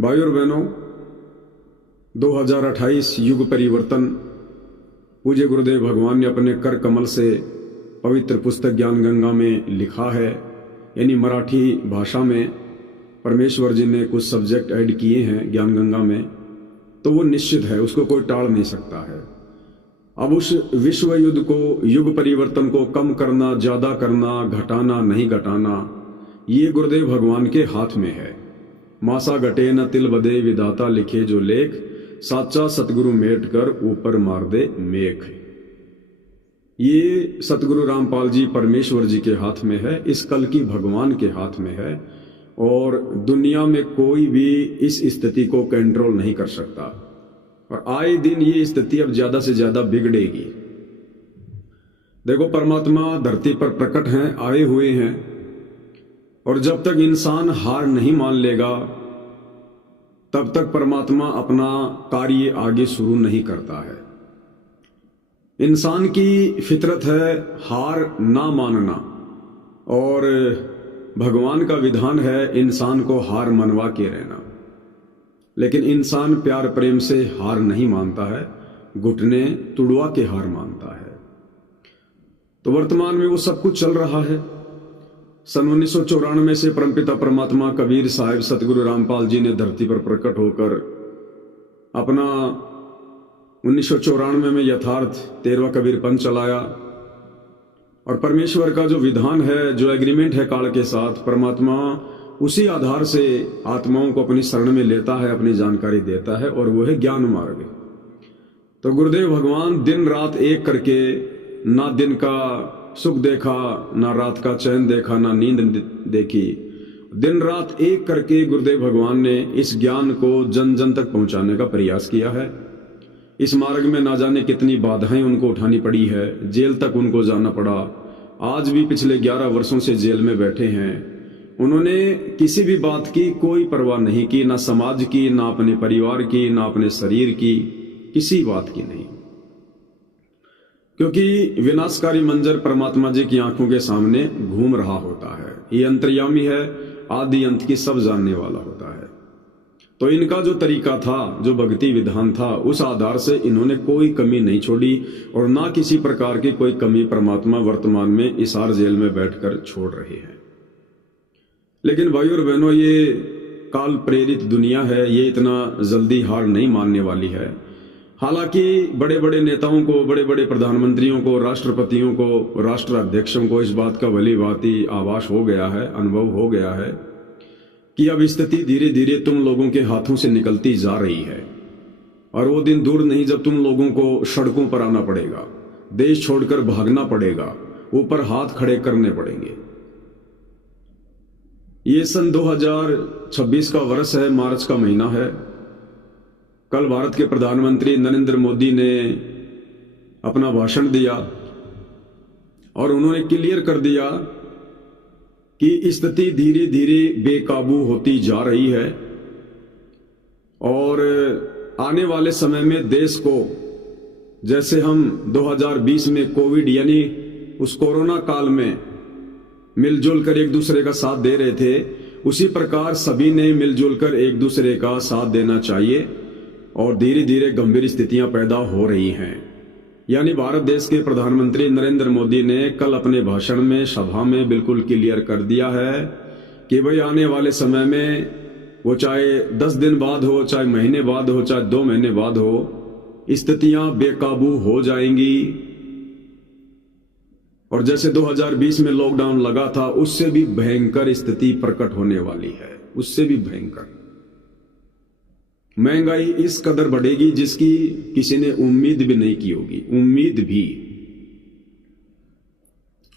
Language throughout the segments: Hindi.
भाई और बहनों, 2028 युग परिवर्तन पूज्य गुरुदेव भगवान ने अपने कर कमल से पवित्र पुस्तक ज्ञान गंगा में लिखा है। यानी मराठी भाषा में परमेश्वर जी ने कुछ सब्जेक्ट ऐड किए हैं ज्ञान गंगा में, तो वो निश्चित है, उसको कोई टाल नहीं सकता है। अब उस विश्व युद्ध को, युग परिवर्तन को कम करना, ज्यादा करना, घटाना नहीं घटाना, ये गुरुदेव भगवान के हाथ में है। मासा घटे न तिल बदे, विधाता लिखे जो लेख, साचा सतगुरु मेट कर ऊपर मार दे मेघ। ये सतगुरु रामपाल जी परमेश्वर जी के हाथ में है, इस कल की भगवान के हाथ में है, और दुनिया में कोई भी इस स्थिति को कंट्रोल नहीं कर सकता। और आए दिन ये स्थिति अब ज्यादा से ज्यादा बिगड़ेगी। देखो, परमात्मा धरती पर प्रकट हैं, आए हुए हैं, और जब तक इंसान हार नहीं मान लेगा तब तक परमात्मा अपना कार्य आगे शुरू नहीं करता है। इंसान की फितरत है हार ना मानना, और भगवान का विधान है इंसान को हार मनवा के रहना। लेकिन इंसान प्यार प्रेम से हार नहीं मानता है, घुटने तुड़वा के हार मानता है। तो वर्तमान में वो सब कुछ चल रहा है। सन 1994 से परमपिता परमात्मा कबीर साहिब सतगुरु रामपाल जी ने धरती पर प्रकट होकर अपना 1994 में यथार्थ 13वां कबीर पंथ चलाया। और परमेश्वर का जो विधान है, जो एग्रीमेंट है काल के साथ, परमात्मा उसी आधार से आत्माओं को अपनी शरण में लेता है, अपनी जानकारी देता है, और वो है ज्ञान मार्ग। तो गुरुदेव भगवान दिन रात एक करके, ना दिन का सुख देखा, ना रात का चैन देखा, ना नींद देखी, दिन रात एक करके गुरुदेव भगवान ने इस ज्ञान को जन जन तक पहुंचाने का प्रयास किया है। इस मार्ग में ना जाने कितनी बाधाएं उनको उठानी पड़ी है, जेल तक उनको जाना पड़ा। आज भी पिछले 11 वर्षों से जेल में बैठे हैं। उन्होंने किसी भी बात की कोई परवाह नहीं की, ना समाज की, ना अपने परिवार की, ना अपने शरीर की, किसी बात की नहीं। क्योंकि विनाशकारी मंजर परमात्मा जी की आंखों के सामने घूम रहा होता है। ये अंतर्यामी है, आदि अंत की सब जानने वाला होता है। तो इनका जो तरीका था, जो भक्ति विधान था, उस आधार से इन्होंने कोई कमी नहीं छोड़ी, और ना किसी प्रकार की कोई कमी परमात्मा वर्तमान में इसार जेल में बैठकर छोड़ रहे हैं। लेकिन भाई और बहनों, ये काल प्रेरित दुनिया है, ये इतना जल्दी हार नहीं मानने वाली है। हालांकि बड़े बड़े नेताओं को, बड़े बड़े प्रधानमंत्रियों को, राष्ट्रपतियों को, राष्ट्राध्यक्षों को इस बात का भली भांति आभास हो गया है, अनुभव हो गया है कि अब स्थिति धीरे धीरे तुम लोगों के हाथों से निकलती जा रही है। और वो दिन दूर नहीं जब तुम लोगों को सड़कों पर आना पड़ेगा, देश छोड़कर भागना पड़ेगा, ऊपर हाथ खड़े करने पड़ेंगे। ये सन 2026 का वर्ष है, मार्च का महीना है। कल भारत के प्रधानमंत्री नरेंद्र मोदी ने अपना भाषण दिया, और उन्होंने क्लियर कर दिया कि स्थिति धीरे धीरे बेकाबू होती जा रही है, और आने वाले समय में देश को, जैसे हम 2020 में कोविड यानी उस कोरोना काल में मिलजुल कर एक दूसरे का साथ दे रहे थे, उसी प्रकार सभी ने मिलजुल कर एक दूसरे का साथ देना चाहिए। और धीरे धीरे गंभीर स्थितियां पैदा हो रही हैं। यानी भारत देश के प्रधानमंत्री नरेंद्र मोदी ने कल अपने भाषण में, सभा में बिल्कुल क्लियर कर दिया है कि भाई आने वाले समय में, वो चाहे 10 दिन बाद हो, चाहे महीने बाद हो, चाहे 2 महीने बाद हो, स्थितियां बेकाबू हो जाएंगी। और जैसे 2020 में लॉकडाउन लगा था, उससे भी भयंकर स्थिति प्रकट होने वाली है, उससे भी भयंकर। महंगाई इस कदर बढ़ेगी जिसकी किसी ने उम्मीद भी नहीं की होगी, उम्मीद भी।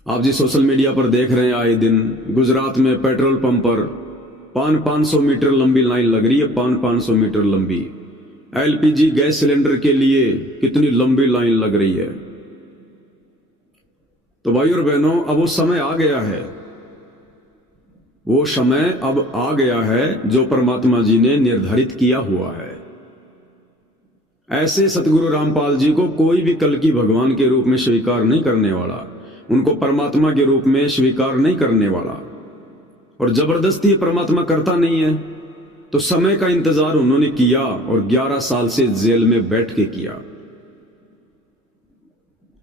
आप जी सोशल मीडिया पर देख रहे हैं, आए दिन गुजरात में पेट्रोल पंप पर 500 मीटर लंबी लाइन लग रही है, 500 मीटर लंबी। एलपीजी गैस सिलेंडर के लिए कितनी लंबी लाइन लग रही है। तो भाई और बहनों, अब वो समय आ गया है, वो समय अब आ गया है जो परमात्मा जी ने निर्धारित किया हुआ है। ऐसे सतगुरु रामपाल जी को कोई भी कल की भगवान के रूप में स्वीकार नहीं करने वाला, उनको परमात्मा के रूप में स्वीकार नहीं करने वाला। और जबरदस्ती परमात्मा करता नहीं है, तो समय का इंतजार उन्होंने किया और 11 साल से जेल में बैठ के किया।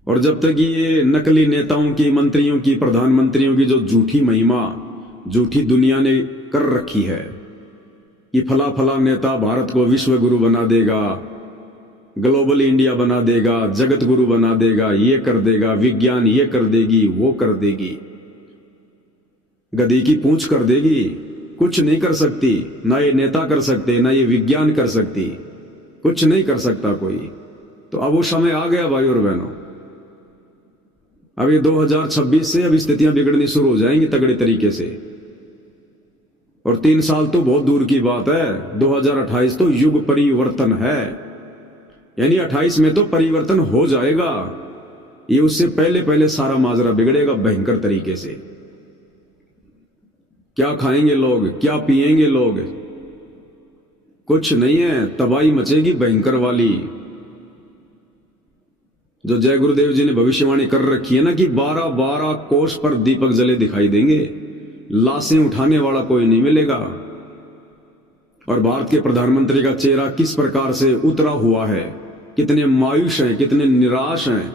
और जब तक ये नकली नेताओं की, मंत्रियों की, प्रधानमंत्रियों की जो झूठी महिमा, झूठी दुनिया ने कर रखी है कि फला फला नेता भारत को विश्व गुरु बना देगा, ग्लोबल इंडिया बना देगा, जगत गुरु बना देगा, ये कर देगा, विज्ञान ये कर देगी, वो कर देगी, गधी की पूंछ कर देगी, कुछ नहीं कर सकती। ना ये नेता कर सकते, ना ये विज्ञान कर सकती, कुछ नहीं कर सकता कोई। तो अब वो समय आ गया भाई और बहनों। अब ये 2026 से अब स्थितियां बिगड़नी शुरू हो जाएंगी तगड़े तरीके से। और 3 साल तो बहुत दूर की बात है, 2028 तो युग परिवर्तन है, यानी 28 में तो परिवर्तन हो जाएगा। ये उससे पहले पहले सारा माजरा बिगड़ेगा भयंकर तरीके से। क्या खाएंगे लोग, क्या पिएंगे लोग, कुछ नहीं है, तबाही मचेगी भयंकर वाली। जो जय गुरुदेव जी ने भविष्यवाणी कर रखी है ना कि 12-12 कोस पर दीपक जले दिखाई देंगे, लाशें उठाने वाला कोई नहीं मिलेगा। और भारत के प्रधानमंत्री का चेहरा किस प्रकार से उतरा हुआ है, कितने मायूस हैं, कितने निराश हैं,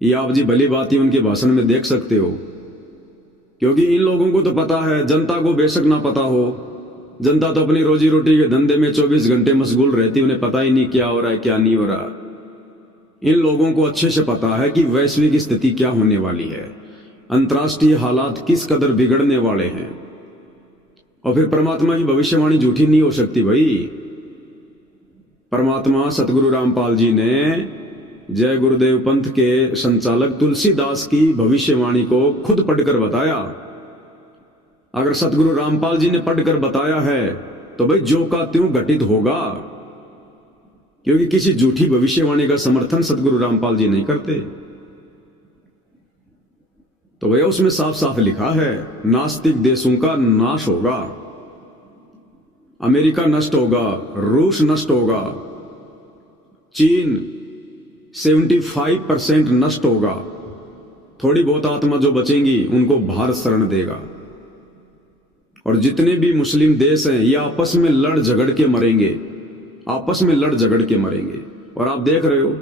ये आप जी भली बात ही उनके भाषण में देख सकते हो। क्योंकि इन लोगों को तो पता है, जनता को बेशक ना पता हो, जनता तो अपनी रोजी रोटी के धंधे में 24 घंटे मशगूल रहती, उन्हें पता ही नहीं क्या हो रहा है क्या नहीं हो रहा। इन लोगों को अच्छे से पता है कि वैश्विक स्थिति क्या होने वाली है, अंतर्राष्ट्रीय हालात किस कदर बिगड़ने वाले हैं। और फिर परमात्मा की भविष्यवाणी झूठी नहीं हो सकती भाई। परमात्मा सतगुरु रामपाल जी ने जय गुरुदेव पंथ के संचालक तुलसीदास की भविष्यवाणी को खुद पढ़कर बताया। अगर सतगुरु रामपाल जी ने पढ़कर बताया है तो भाई जो का त्यों घटित होगा, क्योंकि किसी झूठी भविष्यवाणी का समर्थन सतगुरु रामपाल जी नहीं करते। तो भैया उसमें साफ साफ लिखा है, नास्तिक देशों का नाश होगा, अमेरिका नष्ट होगा, रूस नष्ट होगा, चीन 75% नष्ट होगा, थोड़ी बहुत आत्मा जो बचेंगी उनको भारत शरण देगा। और जितने भी मुस्लिम देश हैं ये आपस में लड़ झगड़ के मरेंगे, आपस में लड़ झगड़ के मरेंगे। और आप देख रहे हो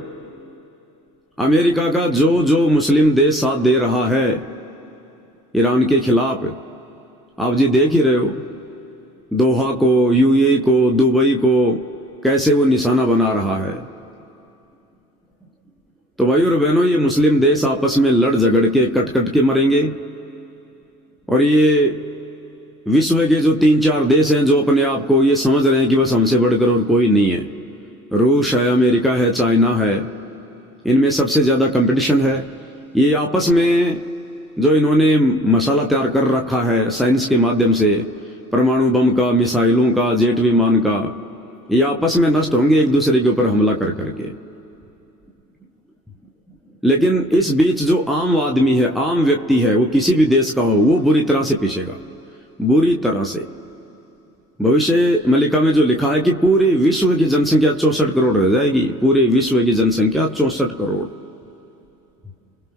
अमेरिका का जो जो मुस्लिम देश साथ दे रहा है ईरान के खिलाफ, आप जी देख ही रहे हो, दोहा को, यूएई को, दुबई को कैसे वो निशाना बना रहा है। तो भाई और बहनों, ये मुस्लिम देश आपस में लड़ झगड़ के कट कट के मरेंगे। और ये विश्व के जो 3-4 देश हैं जो अपने आप को ये समझ रहे हैं कि बस हमसे बढ़कर और कोई नहीं है, रूस है, अमेरिका है, चाइना है, इनमें सबसे ज्यादा कंपटीशन है। ये आपस में जो इन्होंने मसाला तैयार कर रखा है साइंस के माध्यम से, परमाणु बम का, मिसाइलों का, जेट विमान का, ये आपस में नष्ट होंगे एक दूसरे के ऊपर हमला कर करके। लेकिन इस बीच जो आम आदमी है, आम व्यक्ति है, वो किसी भी देश का हो, वो बुरी तरह से पिसेगा, बुरी तरह से। भविष्य मलिका में जो लिखा है कि पूरे विश्व की जनसंख्या 64 करोड़ रह जाएगी, पूरे विश्व की जनसंख्या 64 करोड़।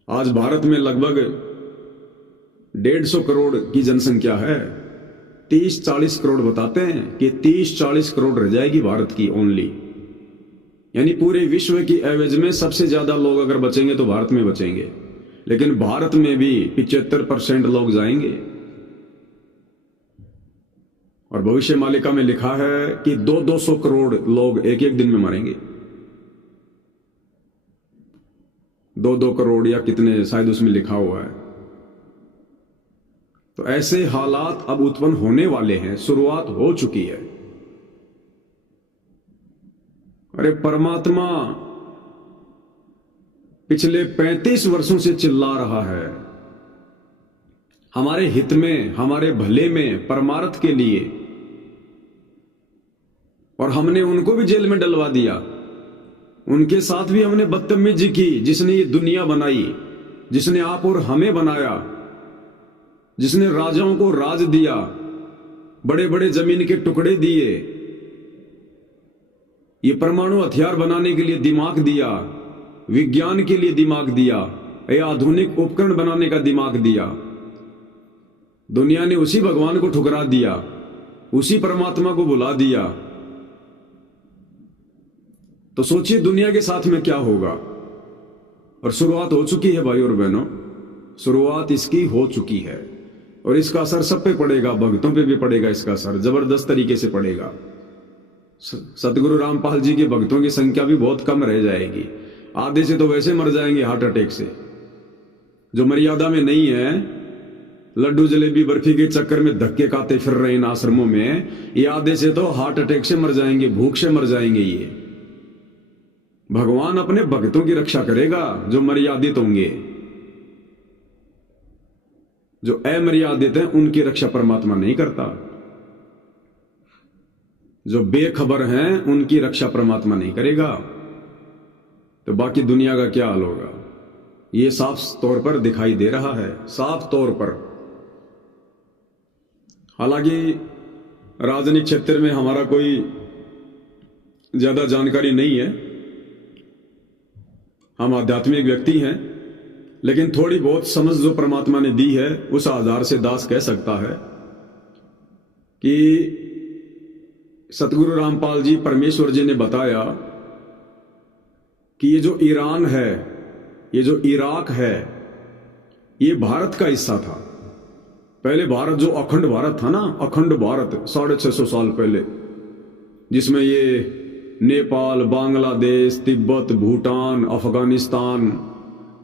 आज भारत में लगभग 150 करोड़ की जनसंख्या है, 30-40 करोड़ बताते हैं कि 30-40 करोड़ रह जाएगी भारत की ओनली। यानी पूरे विश्व की एवरेज में सबसे ज्यादा लोग अगर बचेंगे तो भारत में बचेंगे, लेकिन भारत में भी 75% लोग जाएंगे। और भविष्य मालिका में लिखा है कि 200 करोड़ लोग एक एक दिन में मरेंगे, 2 करोड़ या कितने शायद उसमें लिखा हुआ है। तो ऐसे हालात अब उत्पन्न होने वाले हैं, शुरुआत हो चुकी है। अरे परमात्मा पिछले 35 वर्षों से चिल्ला रहा है हमारे हित में, हमारे भले में, परमार्थ के लिए, और हमने उनको भी जेल में डलवा दिया। उनके साथ भी हमने बदतमीजी की, जिसने ये दुनिया बनाई, जिसने आप और हमें बनाया, जिसने राजाओं को राज दिया, बड़े बड़े जमीन के टुकड़े दिए, ये परमाणु हथियार बनाने के लिए दिमाग दिया, विज्ञान के लिए दिमाग दिया, ये आधुनिक उपकरण बनाने का दिमाग दिया। दुनिया ने उसी भगवान को ठुकरा दिया उसी परमात्मा को बुला दिया, तो सोचिए दुनिया के साथ में क्या होगा। और शुरुआत हो चुकी है भाई और बहनों, शुरुआत इसकी हो चुकी है और इसका असर सब पे पड़ेगा, भक्तों पे भी पड़ेगा, इसका असर जबरदस्त तरीके से पड़ेगा। सतगुरु रामपाल जी के भक्तों की संख्या भी बहुत कम रह जाएगी, आधे से तो वैसे मर जाएंगे हार्ट अटैक से। जो मर्यादा में नहीं है, लड्डू जलेबी बर्फी के चक्कर में धक्के खाते फिर रहे इन आश्रमों में, ये आधे से तो हार्ट अटैक से मर जाएंगे, भूख से मर जाएंगे। ये भगवान अपने भक्तों की रक्षा करेगा जो मर्यादित होंगे, जो अमर्यादित हैं उनकी रक्षा परमात्मा नहीं करता। जो बेखबर हैं उनकी रक्षा परमात्मा नहीं करेगा, तो बाकी दुनिया का क्या हाल होगा, ये साफ तौर पर दिखाई दे रहा है, साफ तौर पर। हालांकि राजनीतिक क्षेत्र में हमारा कोई ज्यादा जानकारी नहीं है, हम आध्यात्मिक व्यक्ति हैं, लेकिन थोड़ी बहुत समझ जो परमात्मा ने दी है उस आधार से दास कह सकता है कि सतगुरु रामपाल जी परमेश्वर जी ने बताया कि ये जो ईरान है, ये जो इराक है, ये भारत का हिस्सा था। पहले भारत जो अखंड भारत था ना, अखंड भारत 650 साल पहले, जिसमें ये नेपाल, बांग्लादेश, तिब्बत, भूटान, अफगानिस्तान,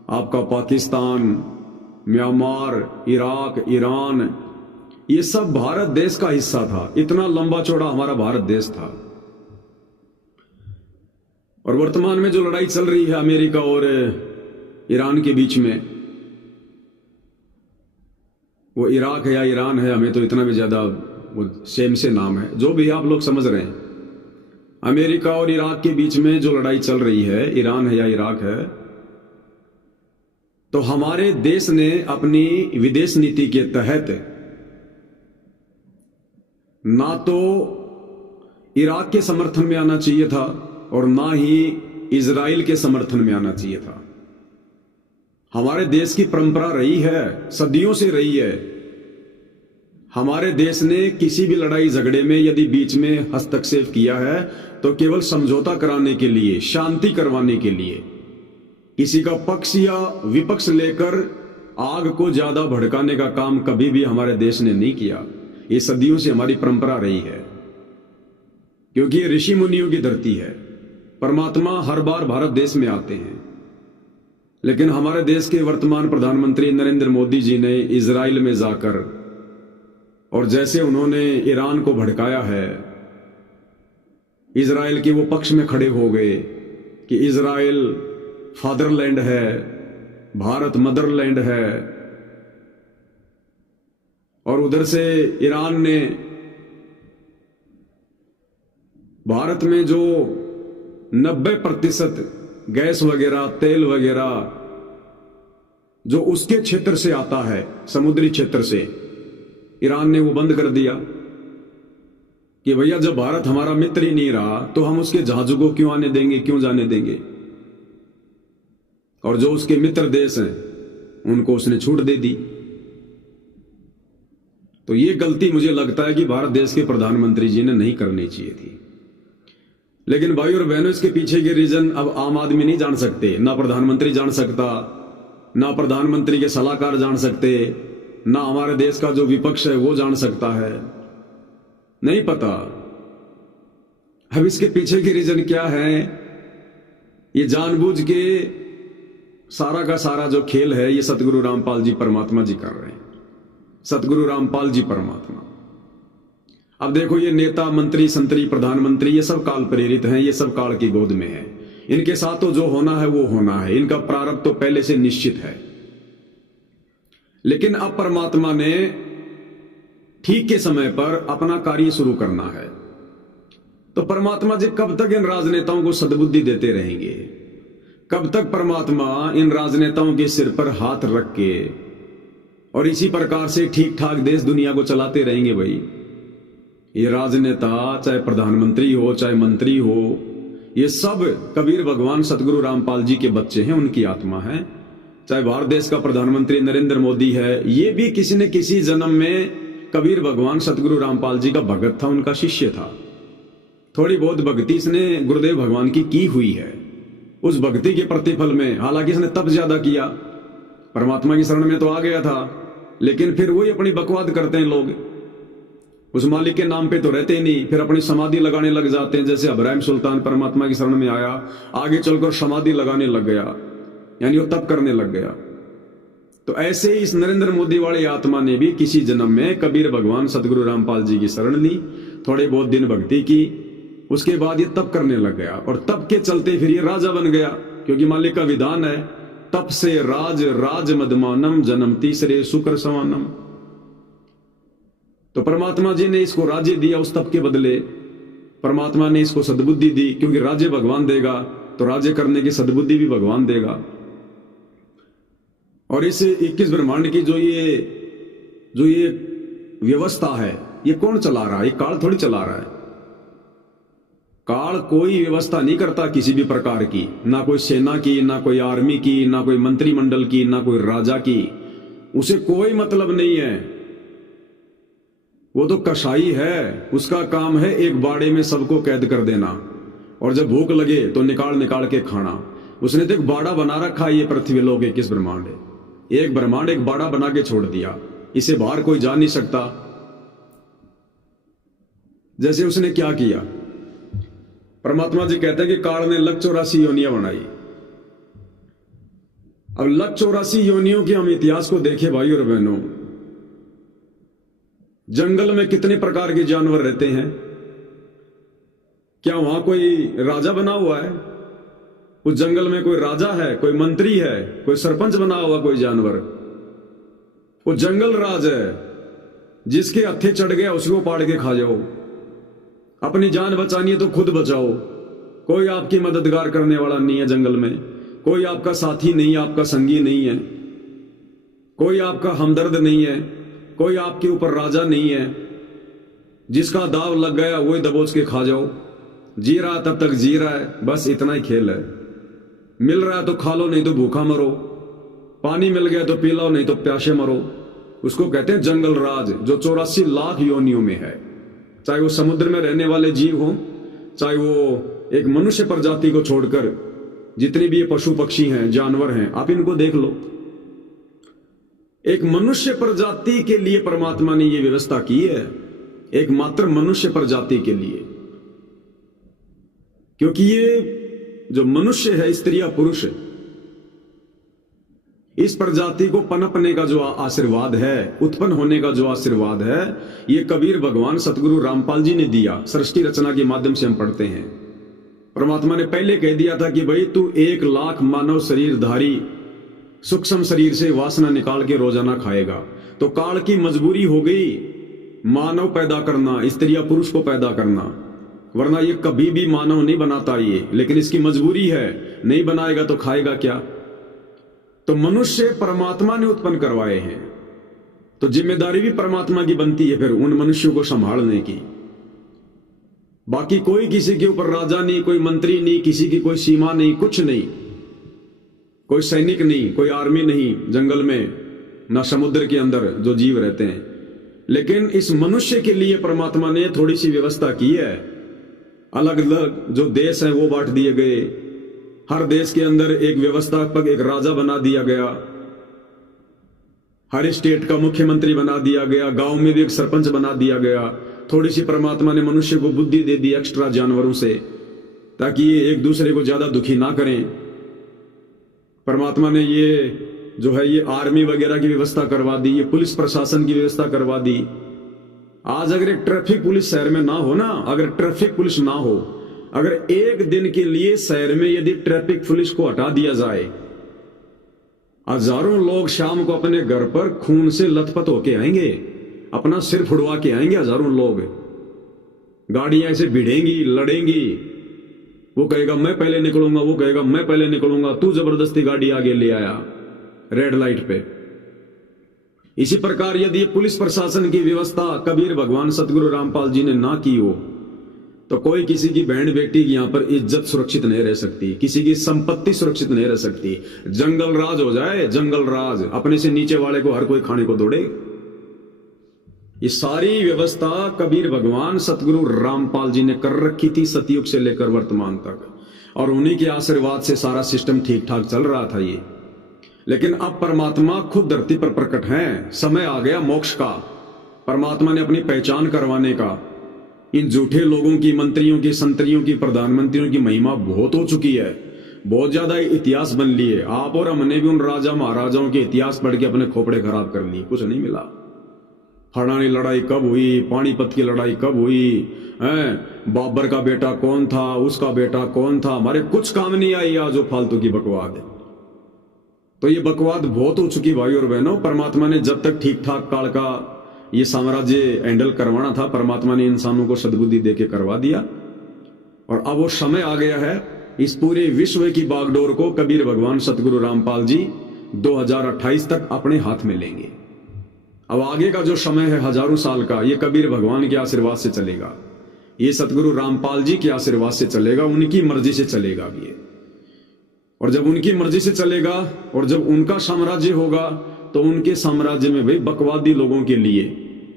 आपका पाकिस्तान, म्यांमार, इराक, ईरान, ये सब भारत देश का हिस्सा था। इतना लंबा चौड़ा हमारा भारत देश था। और वर्तमान में जो लड़ाई चल रही है अमेरिका और ईरान के बीच में, वो इराक है या ईरान है, हमें तो इतना भी ज्यादा, वो सेम से नाम है, जो भी आप लोग समझ रहे हैं। अमेरिका और इराक के बीच में जो लड़ाई चल रही है, ईरान है या इराक है, तो हमारे देश ने अपनी विदेश नीति के तहत ना तो इराक के समर्थन में आना चाहिए था और ना ही इजराइल के समर्थन में आना चाहिए था। हमारे देश की परंपरा रही है, सदियों से रही है, हमारे देश ने किसी भी लड़ाई झगड़े में यदि बीच में हस्तक्षेप किया है तो केवल समझौता कराने के लिए, शांति करवाने के लिए, किसी का पक्ष या विपक्ष लेकर आग को ज्यादा भड़काने का काम कभी भी हमारे देश ने नहीं किया। ये सदियों से हमारी परंपरा रही है, क्योंकि ये ऋषि मुनियों की धरती है। परमात्मा हर बार भारत देश में आते हैं, लेकिन हमारे देश के वर्तमान प्रधानमंत्री नरेंद्र मोदी जी ने इजराइल में जाकर और जैसे उन्होंने ईरान को भड़काया है, इजराइल के वो पक्ष में खड़े हो गए कि इजराइल फादरलैंड है, भारत मदरलैंड है, और उधर से ईरान ने भारत में जो 90% गैस वगैरह, तेल वगैरह जो उसके क्षेत्र से आता है, समुद्री क्षेत्र से, ईरान ने वो बंद कर दिया कि भैया जब भारत हमारा मित्र ही नहीं रहा तो हम उसके जहाजों को क्यों आने देंगे, क्यों जाने देंगे। और जो उसके मित्र देश हैं उनको उसने छूट दे दी। तो ये गलती मुझे लगता है कि भारत देश के प्रधानमंत्री जी ने नहीं करनी चाहिए थी। लेकिन भाई और बहनों, इसके पीछे के रीजन अब आम आदमी नहीं जान सकते, ना प्रधानमंत्री जान सकता, ना प्रधानमंत्री के सलाहकार जान सकते, ना हमारे देश का जो विपक्ष है वो जान सकता है, नहीं पता। अब इसके पीछे के रीजन क्या है, ये जानबूझ के सारा का सारा जो खेल है ये सतगुरु रामपाल जी परमात्मा जी कर रहे हैं। सतगुरु रामपाल जी परमात्मा। अब देखो, ये नेता, मंत्री, संतरी, प्रधानमंत्री, ये सब काल प्रेरित हैं, ये सब काल की गोद में है। इनके साथ तो जो होना है वो होना है, इनका प्रारब्ध तो पहले से निश्चित है। लेकिन अब परमात्मा ने ठीक के समय पर अपना कार्य शुरू करना है, तो परमात्मा जी कब तक इन राजनेताओं को सद्बुद्धि देते रहेंगे? कब तक परमात्मा इन राजनेताओं के सिर पर हाथ रख के और इसी प्रकार से ठीक ठाक देश दुनिया को चलाते रहेंगे? भाई, ये राजनेता, चाहे प्रधानमंत्री हो, चाहे मंत्री हो, ये सब कबीर भगवान सतगुरु रामपाल जी के बच्चे हैं, उनकी आत्मा है। चाहे भारत देश का प्रधानमंत्री नरेंद्र मोदी है, ये भी किसी न किसी जन्म में कबीर भगवान सतगुरु रामपाल जी का भगत था, उनका शिष्य था। थोड़ी बहुत भक्ति इसने गुरुदेव भगवान की हुई है। उस भक्ति के प्रतिफल में, हालांकि इसने तप ज्यादा किया, परमात्मा की शरण में तो आ गया था, लेकिन फिर वही अपनी बकवाद करते हैं लोग, उस मालिक के नाम पे तो रहते ही नहीं, फिर अपनी समाधि लगाने लग जाते हैं। जैसे अब्राहिम सुल्तान परमात्मा की शरण में आया, आगे चलकर समाधि लगाने लग गया, यानी वो तप करने लग गया। तो ऐसे ही इस नरेंद्र मोदी वाले आत्मा ने भी किसी जन्म में कबीर भगवान सतगुरु रामपाल जी की शरण ली, थोड़े बहुत दिन भक्ति की, उसके बाद ये तप करने लग गया, और तप के चलते फिर ये राजा बन गया, क्योंकि मालिक का विधान है, तप से राज राज मदमानम जन्म तीसरे शुक्र सवानम। तो परमात्मा जी ने इसको राज्य दिया, उस तप के बदले परमात्मा ने इसको सद्बुद्धि दी, क्योंकि राज्य भगवान देगा तो राज्य करने की सद्बुद्धि भी भगवान देगा। और इस 21 ब्रह्मांड की जो ये व्यवस्था है, ये कौन चला रहा है? ये काल थोड़ी चला रहा है। काल कोई व्यवस्था नहीं करता किसी भी प्रकार की, ना कोई सेना की, ना कोई आर्मी की, ना कोई मंत्रिमंडल की, ना कोई राजा की, उसे कोई मतलब नहीं है। वो तो कसाई है, उसका काम है एक बाड़े में सबको कैद कर देना, और जब भूख लगे तो निकाल निकाल के खाना। उसने तो एक बाड़ा बना रखा है, ये पृथ्वी लोक 21 ब्रह्मांड है, एक ब्रह्मांड एक बाड़ा बना के छोड़ दिया, इसे बाहर कोई जा नहीं सकता। जैसे उसने क्या किया, परमात्मा जी कहते हैं कि काल ने लग 84 योनियां बनाई। अब लग 84 योनियों के हम इतिहास को देखें भाई और बहनों, जंगल में कितने प्रकार के जानवर रहते हैं? क्या वहां कोई राजा बना हुआ है? उस जंगल में कोई राजा है, कोई मंत्री है, कोई सरपंच बना हुआ कोई जानवर? वो जंगल राज है, जिसके हत्थे चढ़ गया उसको पाड़ के खा जाओ। अपनी जान बचानी है तो खुद बचाओ। कोई आपकी मददगार करने वाला नहीं है जंगल में, कोई आपका साथी नहीं है, आपका संगी नहीं है, कोई आपका हमदर्द नहीं है, कोई आपके ऊपर राजा नहीं है। जिसका दाव लग गया वही दबोच के खा जाओ। जी रहा तब तक जी रहा है, बस इतना ही खेल है। मिल रहा है तो खा लो, नहीं तो भूखा मरो। पानी मिल गया तो पी लो, नहीं तो प्यासे मरो। उसको कहते हैं जंगल राज, जो 84 लाख योनियों में है। चाहे वो समुद्र में रहने वाले जीव हो, चाहे वो एक मनुष्य प्रजाति को छोड़कर जितने भी ये पशु पक्षी हैं, जानवर हैं, आप इनको देख लो। एक मनुष्य प्रजाति के लिए परमात्मा ने ये व्यवस्था की है, एकमात्र मनुष्य प्रजाति के लिए। क्योंकि ये जो मनुष्य है, स्त्री या पुरुष, इस प्रजाति को पनपने का जो आशीर्वाद है, उत्पन्न होने का जो आशीर्वाद है, ये कबीर भगवान सतगुरु रामपाल जी ने दिया। सृष्टि रचना के माध्यम से हम पढ़ते हैं, परमात्मा ने पहले कह दिया था कि भाई तू 1 लाख मानव शरीरधारी सूक्ष्म शरीर से वासना निकाल के रोजाना खाएगा। तो काल की मजबूरी हो गई मानव पैदा करना, स्त्री या पुरुष को पैदा करना, वरना ये कभी भी मानव नहीं बनाता ये, लेकिन इसकी मजबूरी है, नहीं बनाएगा तो खाएगा क्या? तो मनुष्य परमात्मा ने उत्पन्न करवाए हैं, तो जिम्मेदारी भी परमात्मा की बनती है फिर उन मनुष्यों को संभालने की। बाकी कोई किसी के ऊपर राजा नहीं, कोई मंत्री नहीं, किसी की कोई सीमा नहीं, कुछ नहीं, कोई सैनिक नहीं, कोई आर्मी नहीं जंगल में, ना समुद्र के अंदर जो जीव रहते हैं। लेकिन इस मनुष्य के लिए परमात्मा ने थोड़ी सी व्यवस्था की है। अलग अलग जो देश हैं वो बांट दिए गए, हर देश के अंदर एक व्यवस्थापक, एक राजा बना दिया गया, हर स्टेट का मुख्यमंत्री बना दिया गया, गांव में भी एक सरपंच बना दिया गया। थोड़ी सी परमात्मा ने मनुष्य को बुद्धि दे दी एक्स्ट्रा जानवरों से, ताकि ये एक दूसरे को ज्यादा दुखी ना करें। परमात्मा ने ये जो है ये आर्मी वगैरह की व्यवस्था करवा दी, ये पुलिस प्रशासन की व्यवस्था करवा दी। आज अगर एक ट्रैफिक पुलिस शहर में ना हो ना, अगर ट्रैफिक पुलिस ना हो, अगर एक दिन के लिए शहर में यदि ट्रैफिक पुलिस को हटा दिया जाए, हजारों लोग शाम को अपने घर पर खून से लथपथ होके आएंगे, अपना सिर फुड़वा के आएंगे हजारों लोग। गाड़ियां ऐसे भिड़ेंगी, लड़ेंगी, वो कहेगा मैं पहले निकलूंगा, वो कहेगा मैं पहले निकलूंगा, तू जबरदस्ती गाड़ी आगे ले आया रेड लाइट पे। इसी प्रकार यदि पुलिस प्रशासन की व्यवस्था कबीर भगवान सतगुरु रामपाल जी ने ना की हो, तो कोई किसी की बहन बेटी की यहां पर इज्जत सुरक्षित नहीं रह सकती, किसी की संपत्ति सुरक्षित नहीं रह सकती। जंगल राज हो जाए, जंगल राज, अपने से नीचे वाले को हर कोई खाने को दौड़े। ये सारी व्यवस्था कबीर भगवान सतगुरु रामपाल जी ने कर रखी थी सतयुग से लेकर वर्तमान तक, और उन्हीं के आशीर्वाद से सारा सिस्टम ठीक ठाक चल रहा था ये। लेकिन अब परमात्मा खुद धरती पर प्रकट हैं, समय आ गया मोक्ष का। परमात्मा ने अपनी पहचान करवाने का। इन झूठे लोगों की, मंत्रियों की, संतरियों की, प्रधानमंत्रियों की महिमा बहुत हो चुकी है, बहुत ज्यादा इतिहास बन लिए। आप और हमने भी उन राजा महाराजाओं के इतिहास पढ़ के अपने खोपड़े खराब कर लिए, कुछ नहीं मिला। हरणानी लड़ाई कब हुई, पानीपत की लड़ाई कब हुई है, बाबर का बेटा कौन था, उसका बेटा कौन था, हमारे कुछ काम नहीं आई। आज जो फालतू की बकवाद है, तो ये बकवाद बहुत हो चुकी भाई और बहनों। परमात्मा ने जब तक ठीक ठाक काल का ये साम्राज्य हैंडल करवाना था, परमात्मा ने इंसानों को सद्बुद्धि देके करवा दिया। और अब वो समय आ गया है, इस पूरे विश्व की बागडोर को कबीर भगवान सतगुरु रामपाल जी 2028 तक अपने हाथ में लेंगे। अब आगे का जो समय है हजारों साल का, ये कबीर भगवान के आशीर्वाद से चलेगा, ये सतगुरु रामपाल जी के आशीर्वाद से चलेगा, उनकी मर्जी से चलेगा भी ये। और जब उनकी मर्जी से चलेगा और जब उनका साम्राज्य होगा, तो उनके साम्राज्य में भाई बकवादी लोगों के लिए,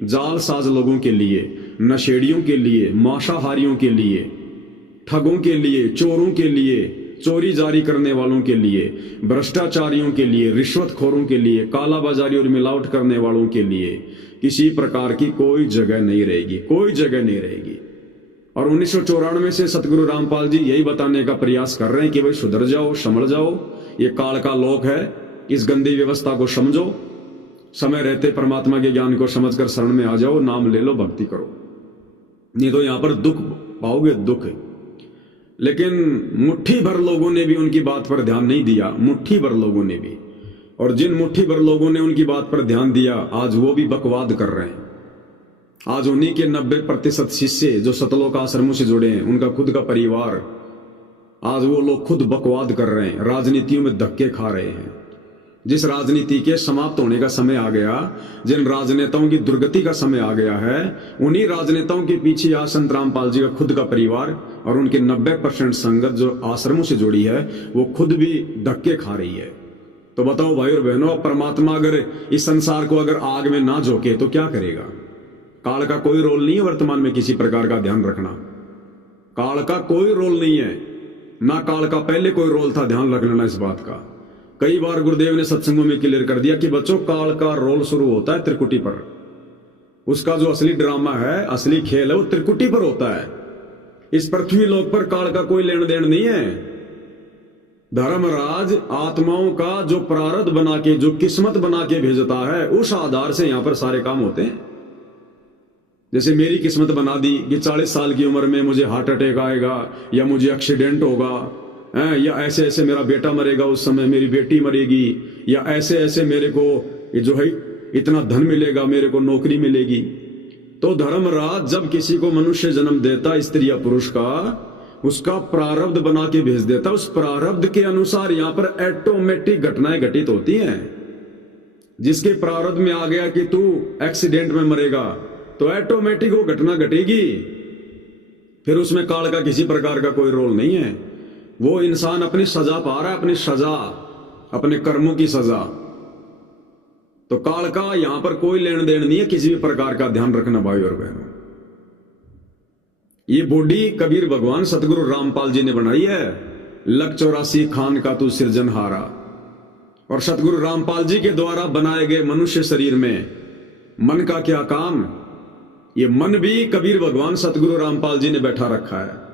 जालसाज लोगों के लिए, नशेड़ियों के लिए, मांसाहारियों के लिए, ठगों के लिए, चोरों के लिए, चोरी जारी करने वालों के लिए, भ्रष्टाचारियों के लिए, रिश्वतखोरों के लिए, कालाबाजारी और मिलावट करने वालों के लिए किसी प्रकार की कोई जगह नहीं रहेगी, कोई जगह नहीं रहेगी। और 1994 से सतगुरु रामपाल जी यही बताने का प्रयास कर रहे हैं कि भाई सुधर जाओ, संभल जाओ, ये काल का लोक है, इस गंदी व्यवस्था को समझो, समय रहते परमात्मा के ज्ञान को समझकर शरण में आ जाओ, नाम ले लो, भक्ति करो, नहीं तो यहां पर दुख पाओगे, दुख। लेकिन मुट्ठी भर लोगों ने भी उनकी बात पर ध्यान नहीं दिया, मुट्ठी भर लोगों ने भी। और जिन मुट्ठी भर लोगों ने उनकी बात पर ध्यान दिया, आज वो भी बकवाद कर रहे हैं। आज उन्हीं के 90% शिष्य जो सतलोक आश्रमों से जुड़े हैं, उनका खुद का परिवार, आज वो लोग खुद बकवाद कर रहे हैं, राजनीतियों में धक्के खा रहे हैं। जिस राजनीति के समाप्त होने का समय आ गया, जिन राजनेताओं की दुर्गति का समय आ गया है, उन्हीं राजनेताओं के पीछे आज संत रामपाल जी का खुद का परिवार और उनके 90% संगत जो आश्रमों से जुड़ी है, वो खुद भी धक्के खा रही है। तो बताओ भाई और बहनों, परमात्मा अगर इस संसार को अगर आग में ना झोंके तो क्या करेगा? काल का कोई रोल नहीं है वर्तमान में किसी प्रकार का, ध्यान रखना। काल का कोई रोल नहीं है, ना काल का पहले कोई रोल था, ध्यान रख लेना इस बात का। कई बार गुरुदेव ने सत्संगों में क्लियर कर दिया कि बच्चों, काल का रोल शुरू होता है त्रिकुटी पर। उसका जो असली ड्रामा है, असली खेल है, वो त्रिकुटी पर होता है। इस पृथ्वी लोक पर काल का कोई लेन देन नहीं है। धर्मराज आत्माओं का जो प्रारब्ध बना के, जो किस्मत बना के भेजता है, उस आधार से यहां पर सारे काम होते हैं। जैसे मेरी किस्मत बना दी कि 40 साल की उम्र में मुझे हार्ट अटैक आएगा, या मुझे एक्सीडेंट होगा, या ऐसे ऐसे मेरा बेटा मरेगा, उस समय मेरी बेटी मरेगी, या ऐसे ऐसे मेरे को ये जो है इतना धन मिलेगा, मेरे को नौकरी मिलेगी। तो धर्मराज जब किसी को मनुष्य जन्म देता, स्त्री या पुरुष का, उसका प्रारब्ध बना के भेज देता। उस प्रारब्ध के अनुसार यहां पर ऑटोमेटिक घटनाएं घटित होती हैं। जिसके प्रारब्ध में आ गया कि तू एक्सीडेंट में मरेगा, तो ऑटोमेटिक वो घटना घटेगी। फिर उसमें काल का किसी प्रकार का कोई रोल नहीं है। वो इंसान अपनी सजा पा रहा है, अपनी सजा, अपने कर्मों की सजा। तो काल का यहां पर कोई लेन देन नहीं है किसी भी प्रकार का, ध्यान रखना भाई और बहनों। ये बॉडी कबीर भगवान सतगुरु रामपाल जी ने बनाई है। लख 84 खान का तू सृजनहारा। और सतगुरु रामपाल जी के द्वारा बनाए गए मनुष्य शरीर में मन का क्या काम? ये मन भी कबीर भगवान सतगुरु रामपाल जी ने बैठा रखा है।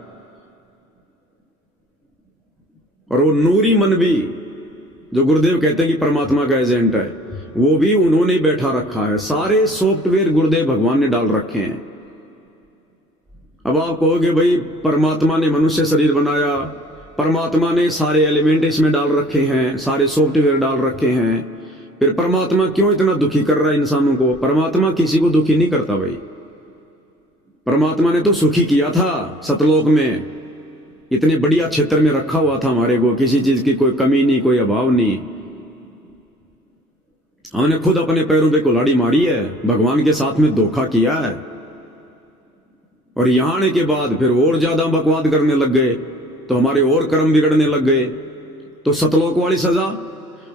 और वो नूरी मन भी, जो गुरुदेव कहते हैं कि परमात्मा का एजेंट है, वो भी उन्होंने बैठा रखा है। सारे सॉफ्टवेयर गुरुदेव भगवान ने डाल रखे हैं। अब आप कहोगे भाई परमात्मा ने मनुष्य शरीर बनाया, परमात्मा ने सारे एलिमेंट इसमें डाल रखे हैं, सारे सॉफ्टवेयर डाल रखे हैं, फिर परमात्मा क्यों इतना दुखी कर रहा है इंसानों को? परमात्मा किसी को दुखी नहीं करता भाई। परमात्मा ने तो सुखी किया था सतलोक में, इतने बढ़िया क्षेत्र में रखा हुआ था हमारे को, किसी चीज की कोई कमी नहीं, कोई अभाव नहीं। हमने खुद अपने पैरों पे कुल्हाड़ी मारी है, भगवान के साथ में धोखा किया है। और यहां आने के बाद फिर और ज्यादा बकवाद करने लग गए, तो हमारे और कर्म बिगड़ने लग गए। तो सतलोक वाली सजा,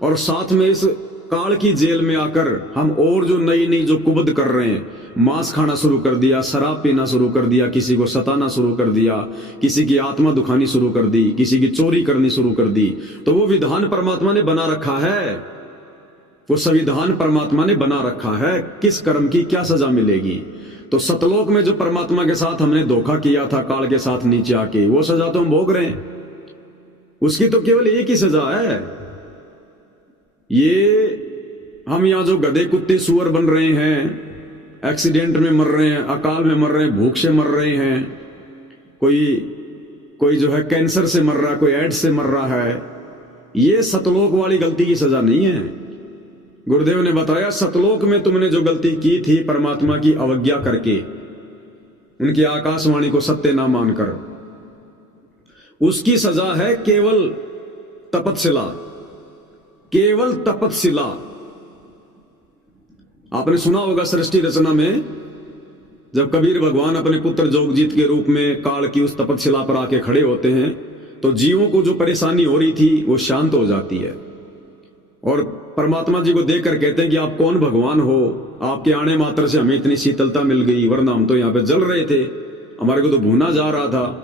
और साथ में इस काल की जेल में आकर हम और जो नई नई जो कुबद कर रहे हैं, मांस खाना शुरू कर दिया, शराब पीना शुरू कर दिया, किसी को सताना शुरू कर दिया, किसी की आत्मा दुखानी शुरू कर दी, किसी की चोरी करनी शुरू कर दी, तो वो विधान परमात्मा ने बना रखा है, वो संविधान परमात्मा ने बना रखा है, किस कर्म की क्या सजा मिलेगी। तो सतलोक में जो परमात्मा के साथ हमने धोखा किया था काल के साथ नीचे आके, वो सजा तो हम भोग रहे हैं, उसकी तो केवल एक ही सजा है। ये हम यहां जो गधे कुत्ते सुअर बन रहे हैं, एक्सीडेंट में मर रहे हैं, अकाल में मर रहे हैं, भूख से मर रहे हैं, कोई जो है कैंसर से मर रहा है, कोई एड्स से मर रहा है, ये सतलोक वाली गलती की सजा नहीं है। गुरुदेव ने बताया सतलोक में तुमने जो गलती की थी परमात्मा की अवज्ञा करके, उनकी आकाशवाणी को सत्य ना मानकर, उसकी सजा है केवल तपस्या, केवल तपस्या। आपने सुना होगा सृष्टि रचना में जब कबीर भगवान अपने पुत्र जोगजीत के रूप में काल की उस तपस्या पर आके खड़े होते हैं तो जीवों को जो परेशानी हो रही थी वो शांत हो जाती है, और परमात्मा जी को देखकर कहते हैं कि आप कौन भगवान हो, आपके आने मात्र से हमें इतनी शीतलता मिल गई, वरना हम तो यहां पे जल रहे थे, हमारे को तो भूना जा रहा था।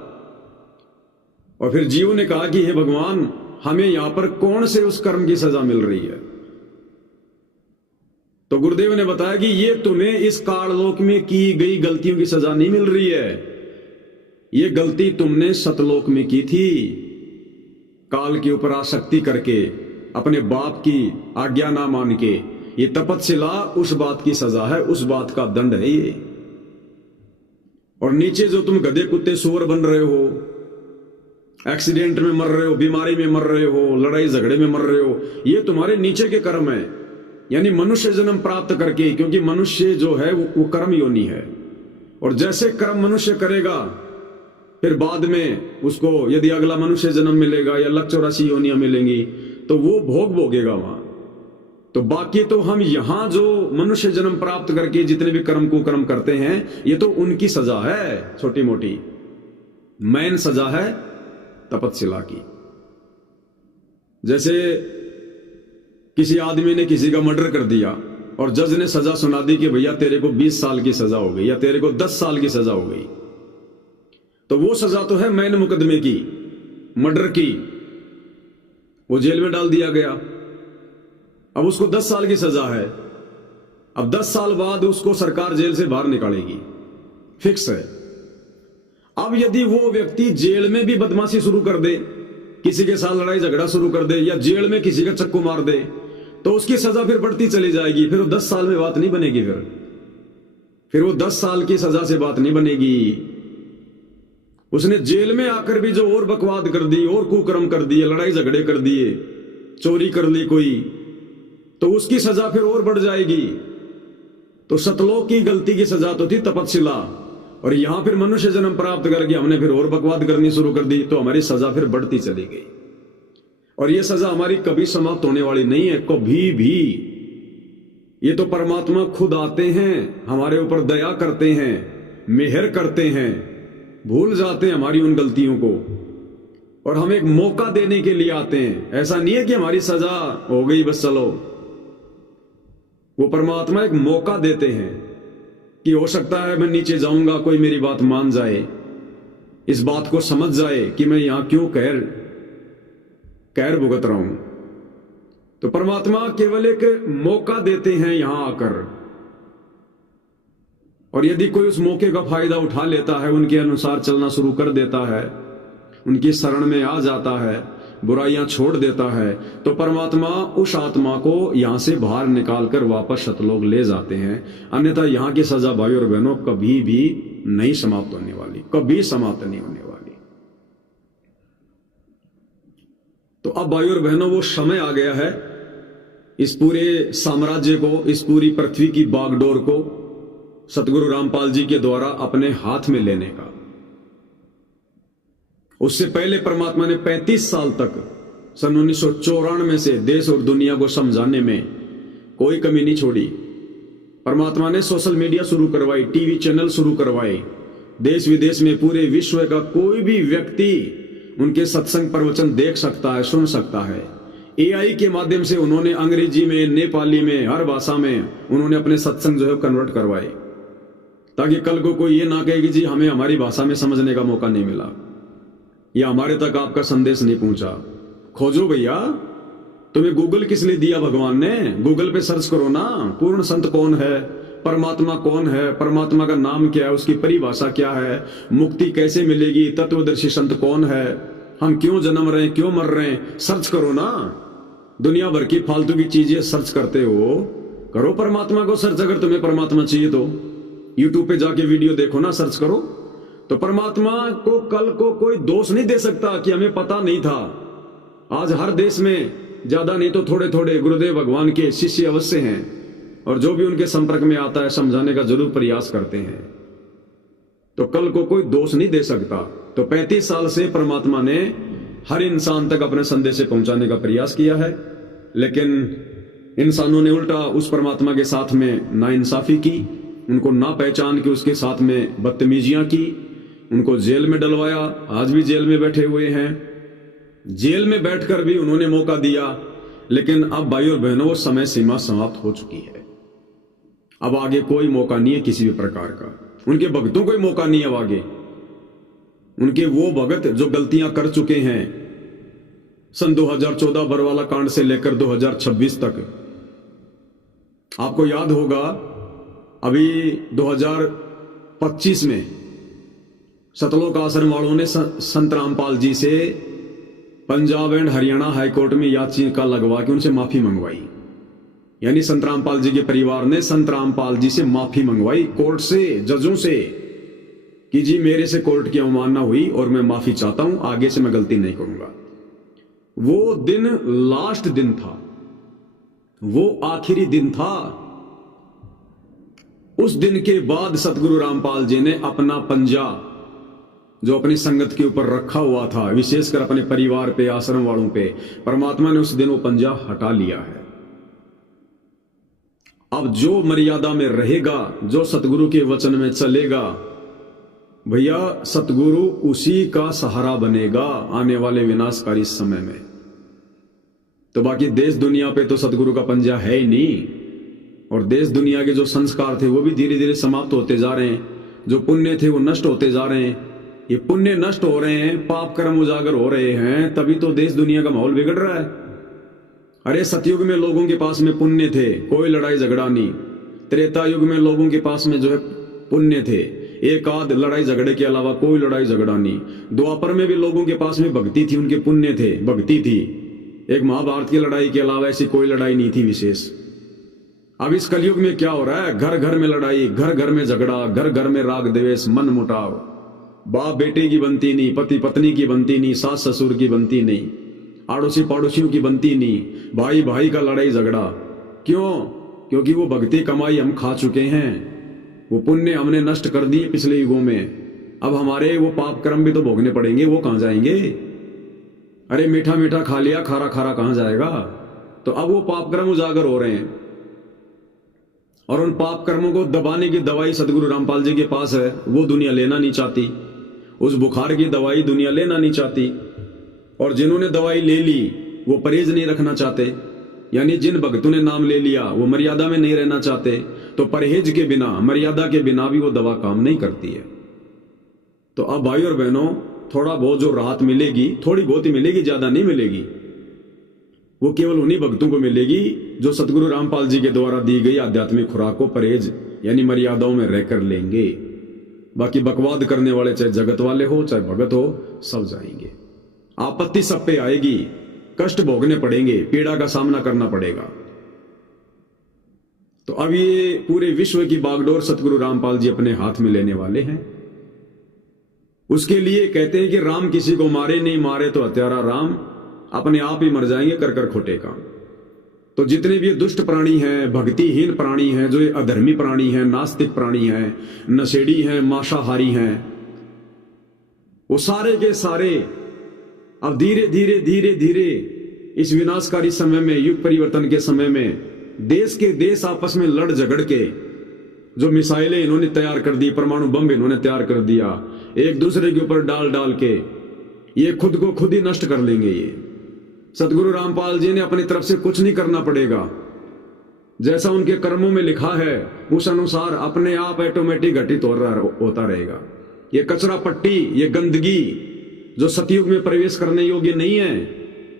और फिर जीव ने कहा कि हे भगवान, हमें यहां पर कौन से उस कर्म की सजा मिल रही है। तो गुरुदेव ने बताया कि ये तुम्हें इस काललोक में की गई गलतियों की सजा नहीं मिल रही है, ये गलती तुमने सतलोक में की थी, काल के ऊपर आसक्ति करके, अपने बाप की आज्ञा ना मान के। ये तपस्या उस बात की सजा है, उस बात का दंड है ये। और नीचे जो तुम गधे कुत्ते सुअर बन रहे हो, एक्सीडेंट में मर रहे हो, बीमारी में मर रहे हो, लड़ाई झगड़े में मर रहे हो, ये तुम्हारे नीचे के कर्म है, यानी मनुष्य जन्म प्राप्त करके, क्योंकि मनुष्य जो है वो कर्म योनि है, और जैसे कर्म मनुष्य करेगा फिर बाद में उसको यदि अगला मनुष्य जन्म मिलेगा या लक 84 योनियां मिलेंगी तो वो भोग भोगेगा वहां। तो बाकी तो हम यहां जो मनुष्य जन्म प्राप्त करके जितने भी कर्म कुकर्म करते हैं ये तो उनकी सजा है, छोटी मोटी। मेन सजा है तपस्या की। जैसे किसी आदमी ने किसी का मर्डर कर दिया और जज ने सजा सुना दी कि भैया तेरे को 20 साल की सजा हो गई या तेरे को 10 साल की सजा हो गई, तो वो सजा तो है मेन मुकदमे की, मर्डर की, वो जेल में डाल दिया गया। अब उसको 10 साल की सजा है, अब 10 साल बाद उसको सरकार जेल से बाहर निकालेगी, फिक्स है। अब यदि वो व्यक्ति जेल में भी बदमाशी शुरू कर दे, किसी के साथ लड़ाई झगड़ा शुरू कर दे या जेल में किसी का चक्कू मार दे, तो उसकी सजा फिर बढ़ती चली जाएगी। फिर वो 10 साल में बात नहीं बनेगी, फिर वो 10 साल की सजा से बात नहीं बनेगी। उसने जेल में आकर भी जो और बकवाद कर दी, और कुकर्म कर दिए, लड़ाई झगड़े कर दिए, चोरी कर ली कोई, तो उसकी सजा फिर और बढ़ जाएगी। तो सतलोक की गलती की सजा तो थी तपस्या, और यहां फिर मनुष्य जन्म प्राप्त करके हमने फिर और बकवाद करनी शुरू कर दी, तो हमारी सजा फिर बढ़ती चली गई। और यह सजा हमारी कभी समाप्त होने वाली नहीं है, कभी भी। ये तो परमात्मा खुद आते हैं, हमारे ऊपर दया करते हैं, मेहर करते हैं, भूल जाते हैं हमारी उन गलतियों को, और हम एक मौका देने के लिए आते हैं। ऐसा नहीं है कि हमारी सजा हो गई बस चलो, वो परमात्मा एक मौका देते हैं कि हो सकता है मैं नीचे जाऊंगा, कोई मेरी बात मान जाए, इस बात को समझ जाए कि मैं यहां क्यों कहर भुगत रहा हूं। तो परमात्मा केवल एक मौका देते हैं यहां आकर, और यदि कोई उस मौके का फायदा उठा लेता है, उनके अनुसार चलना शुरू कर देता है, उनकी शरण में आ जाता है, बुराइयां छोड़ देता है, तो परमात्मा उस आत्मा को यहां से बाहर निकालकर वापस सतलोक ले जाते हैं। अन्यथा यहां की सजा भाई और बहनों कभी भी नहीं समाप्त होने वाली, कभी समाप्त नहीं होने वाली। तो अब भाई और बहनों वो समय आ गया है इस पूरे साम्राज्य को, इस पूरी पृथ्वी की बागडोर को सतगुरु रामपाल जी के द्वारा अपने हाथ में लेने का। उससे पहले परमात्मा ने 35 साल तक सन 1994 से देश और दुनिया को समझाने में कोई कमी नहीं छोड़ी। परमात्मा ने सोशल मीडिया शुरू करवाई, टीवी चैनल शुरू करवाए, देश विदेश में पूरे विश्व का कोई भी व्यक्ति उनके सत्संग प्रवचन देख सकता है, सुन सकता है। AI के माध्यम से उन्होंने अंग्रेजी में, नेपाली में, हर भाषा में उन्होंने अपने सत्संग जो है कन्वर्ट करवाए। ताकि कल को कोई ये ना कहे कि जी हमें हमारी भाषा में समझने का मौका नहीं मिला या हमारे तक आपका संदेश नहीं पहुंचा। खोजो भैया, तुम्हें गूगल किस लिए दिया भगवान ने? गूगल पे सर्च करो ना, पूर्ण संत कौन है, परमात्मा कौन है, परमात्मा का नाम क्या है, उसकी परिभाषा क्या है, मुक्ति कैसे मिलेगी, तत्वदर्शी संत कौन है, हम क्यों जन्म रहे हैं, क्यों मर रहे हैं, सर्च करो ना। दुनिया भर की फालतू की चीजें सर्च करते हो, करो परमात्मा को सर्च। अगर तुम्हें परमात्मा चाहिए तो यूट्यूब पे जाके वीडियो देखो ना, सर्च करो। तो परमात्मा को कल को कोई दोष नहीं दे सकता कि हमें पता नहीं था। आज हर देश में ज्यादा नहीं तो थोड़े थोड़े गुरुदेव भगवान के शिष्य अवश्य हैं, और जो भी उनके संपर्क में आता है समझाने का जरूर प्रयास करते हैं। तो कल को कोई दोष नहीं दे सकता। तो 35 साल से परमात्मा ने हर इंसान तक अपने संदेश से पहुंचाने का प्रयास किया है, लेकिन इंसानों ने उल्टा उस परमात्मा के साथ में नाइंसाफी की, उनको ना पहचान के उसके साथ में बदतमीजियां की, उनको जेल में डलवाया। आज भी जेल में बैठे हुए हैं। जेल में बैठकर भी उन्होंने मौका दिया, लेकिन अब भाई और बहनों वो समय सीमा समाप्त हो चुकी है। अब आगे कोई मौका नहीं है किसी भी प्रकार का। उनके भक्तों को मौका नहीं है अब आगे। उनके वो भगत जो गलतियां कर चुके हैं सन 2014 बरवाला कांड से लेकर 2026 तक, आपको याद होगा अभी 2025 में सतलोक आश्रम वालों ने संत रामपाल जी से पंजाब एंड हरियाणा हाईकोर्ट में याचिका लगवा के उनसे माफी मंगवाई। यानी संत रामपाल जी के परिवार ने संत रामपाल जी से माफी मंगवाई कोर्ट से, जजों से, कि जी मेरे से कोर्ट की अवमानना हुई और मैं माफी चाहता हूं, आगे से मैं गलती नहीं करूंगा। वो दिन लास्ट दिन था, वो आखिरी दिन था। उस दिन के बाद सतगुरु रामपाल जी ने अपना पंजा जो अपनी संगत के ऊपर रखा हुआ था, विशेषकर अपने परिवार पे, आश्रम वालों पे, परमात्मा ने उस दिन वो पंजा हटा लिया है। अब जो मर्यादा में रहेगा, जो सतगुरु के वचन में चलेगा, भैया सतगुरु उसी का सहारा बनेगा आने वाले विनाशकारी समय में। तो बाकी देश दुनिया पे तो सतगुरु का पंजा है ही नहीं, और देश दुनिया के जो संस्कार थे वो भी धीरे धीरे समाप्त होते जा रहे हैं। जो पुण्य थे वो नष्ट होते जा रहे हैं। ये पुण्य नष्ट हो रहे हैं, पाप कर्म उजागर हो रहे हैं, तभी तो देश दुनिया का माहौल बिगड़ रहा है। अरे सतयुग में लोगों के पास में पुण्य थे, कोई लड़ाई झगड़ा नहीं। त्रेता युग में लोगों के पास में जो है पुण्य थे, एक आध लड़ाई झगड़े के अलावा कोई लड़ाई झगड़ा नहीं। द्वापर में भी लोगों के पास में भक्ति थी, उनके पुण्य थे, भक्ति थी। एक महाभारत की लड़ाई के अलावा ऐसी कोई लड़ाई नहीं थी विशेष। अब इस कलयुग में क्या हो रहा है? घर घर में लड़ाई, घर घर में झगड़ा, घर घर में राग द्वेष, मन मुटाव, बाप बेटे की बनती नहीं, पति पत्नी की बनती नहीं, सास ससुर की बनती नहीं, आड़ोसी पड़ोसियों की बनती नहीं, भाई भाई का लड़ाई झगड़ा। क्यों? क्योंकि वो भक्ति कमाई हम खा चुके हैं, वो पुण्य हमने नष्ट कर दिए पिछले युगों में। अब हमारे वो पाप कर्म भी तो भोगने पड़ेंगे, वो कहां जाएंगे? अरे मीठा मीठा खा लिया, खारा खारा कहां जाएगा? तो अब वो पाप कर्म उजागर हो रहे हैं, और उन पाप कर्मों को दबाने की दवाई सतगुरु रामपाल जी के पास है। वो दुनिया लेना नहीं चाहती, उस बुखार की दवाई दुनिया लेना नहीं चाहती। और जिन्होंने दवाई ले ली वो परहेज नहीं रखना चाहते, यानी जिन भक्तों ने नाम ले लिया वो मर्यादा में नहीं रहना चाहते। तो परहेज के बिना, मर्यादा के बिना भी वो दवा काम नहीं करती है। तो अब भाई और बहनों, थोड़ा बहुत जो राहत मिलेगी, थोड़ी बहुत ही मिलेगी, ज्यादा नहीं मिलेगी। वो केवल उन्हीं भक्तों को मिलेगी जो सतगुरु रामपाल जी के द्वारा दी गई आध्यात्मिक खुराक को परहेज यानी मर्यादाओं में रहकर लेंगे। बाकी बकवाद करने वाले चाहे जगत वाले हो चाहे भगत हो, सब जाएंगे। आपत्ति सब पे आएगी, कष्ट भोगने पड़ेंगे, पीड़ा का सामना करना पड़ेगा। तो अब ये पूरे विश्व की बागडोर सतगुरु रामपाल जी अपने हाथ में लेने वाले हैं। उसके लिए कहते हैं कि राम किसी को मारे नहीं, मारे तो हत्यारा राम, अपने आप ही मर जाएंगे कर कर खोटे काम। तो जितने भी दुष्ट प्राणी हैं, भक्तिहीन प्राणी हैं, जो ये अधर्मी प्राणी हैं, नास्तिक प्राणी हैं, नशेड़ी हैं, मांसाहारी हैं, वो सारे के सारे अब धीरे धीरे धीरे धीरे इस विनाशकारी समय में, युग परिवर्तन के समय में, देश के देश आपस में लड़ झगड़ के जो मिसाइलें इन्होंने तैयार कर दी, परमाणु बम इन्होंने तैयार कर दिया, एक दूसरे के ऊपर डाल डाल के ये खुद को खुद ही नष्ट कर लेंगे। ये सतगुरु रामपाल जी ने अपनी तरफ से कुछ नहीं करना पड़ेगा। जैसा उनके कर्मों में लिखा है उस अनुसार अपने आप ऑटोमेटिक घटित होता रहेगा। ये कचरा पट्टी, ये गंदगी जो सतयुग में प्रवेश करने योग्य नहीं है,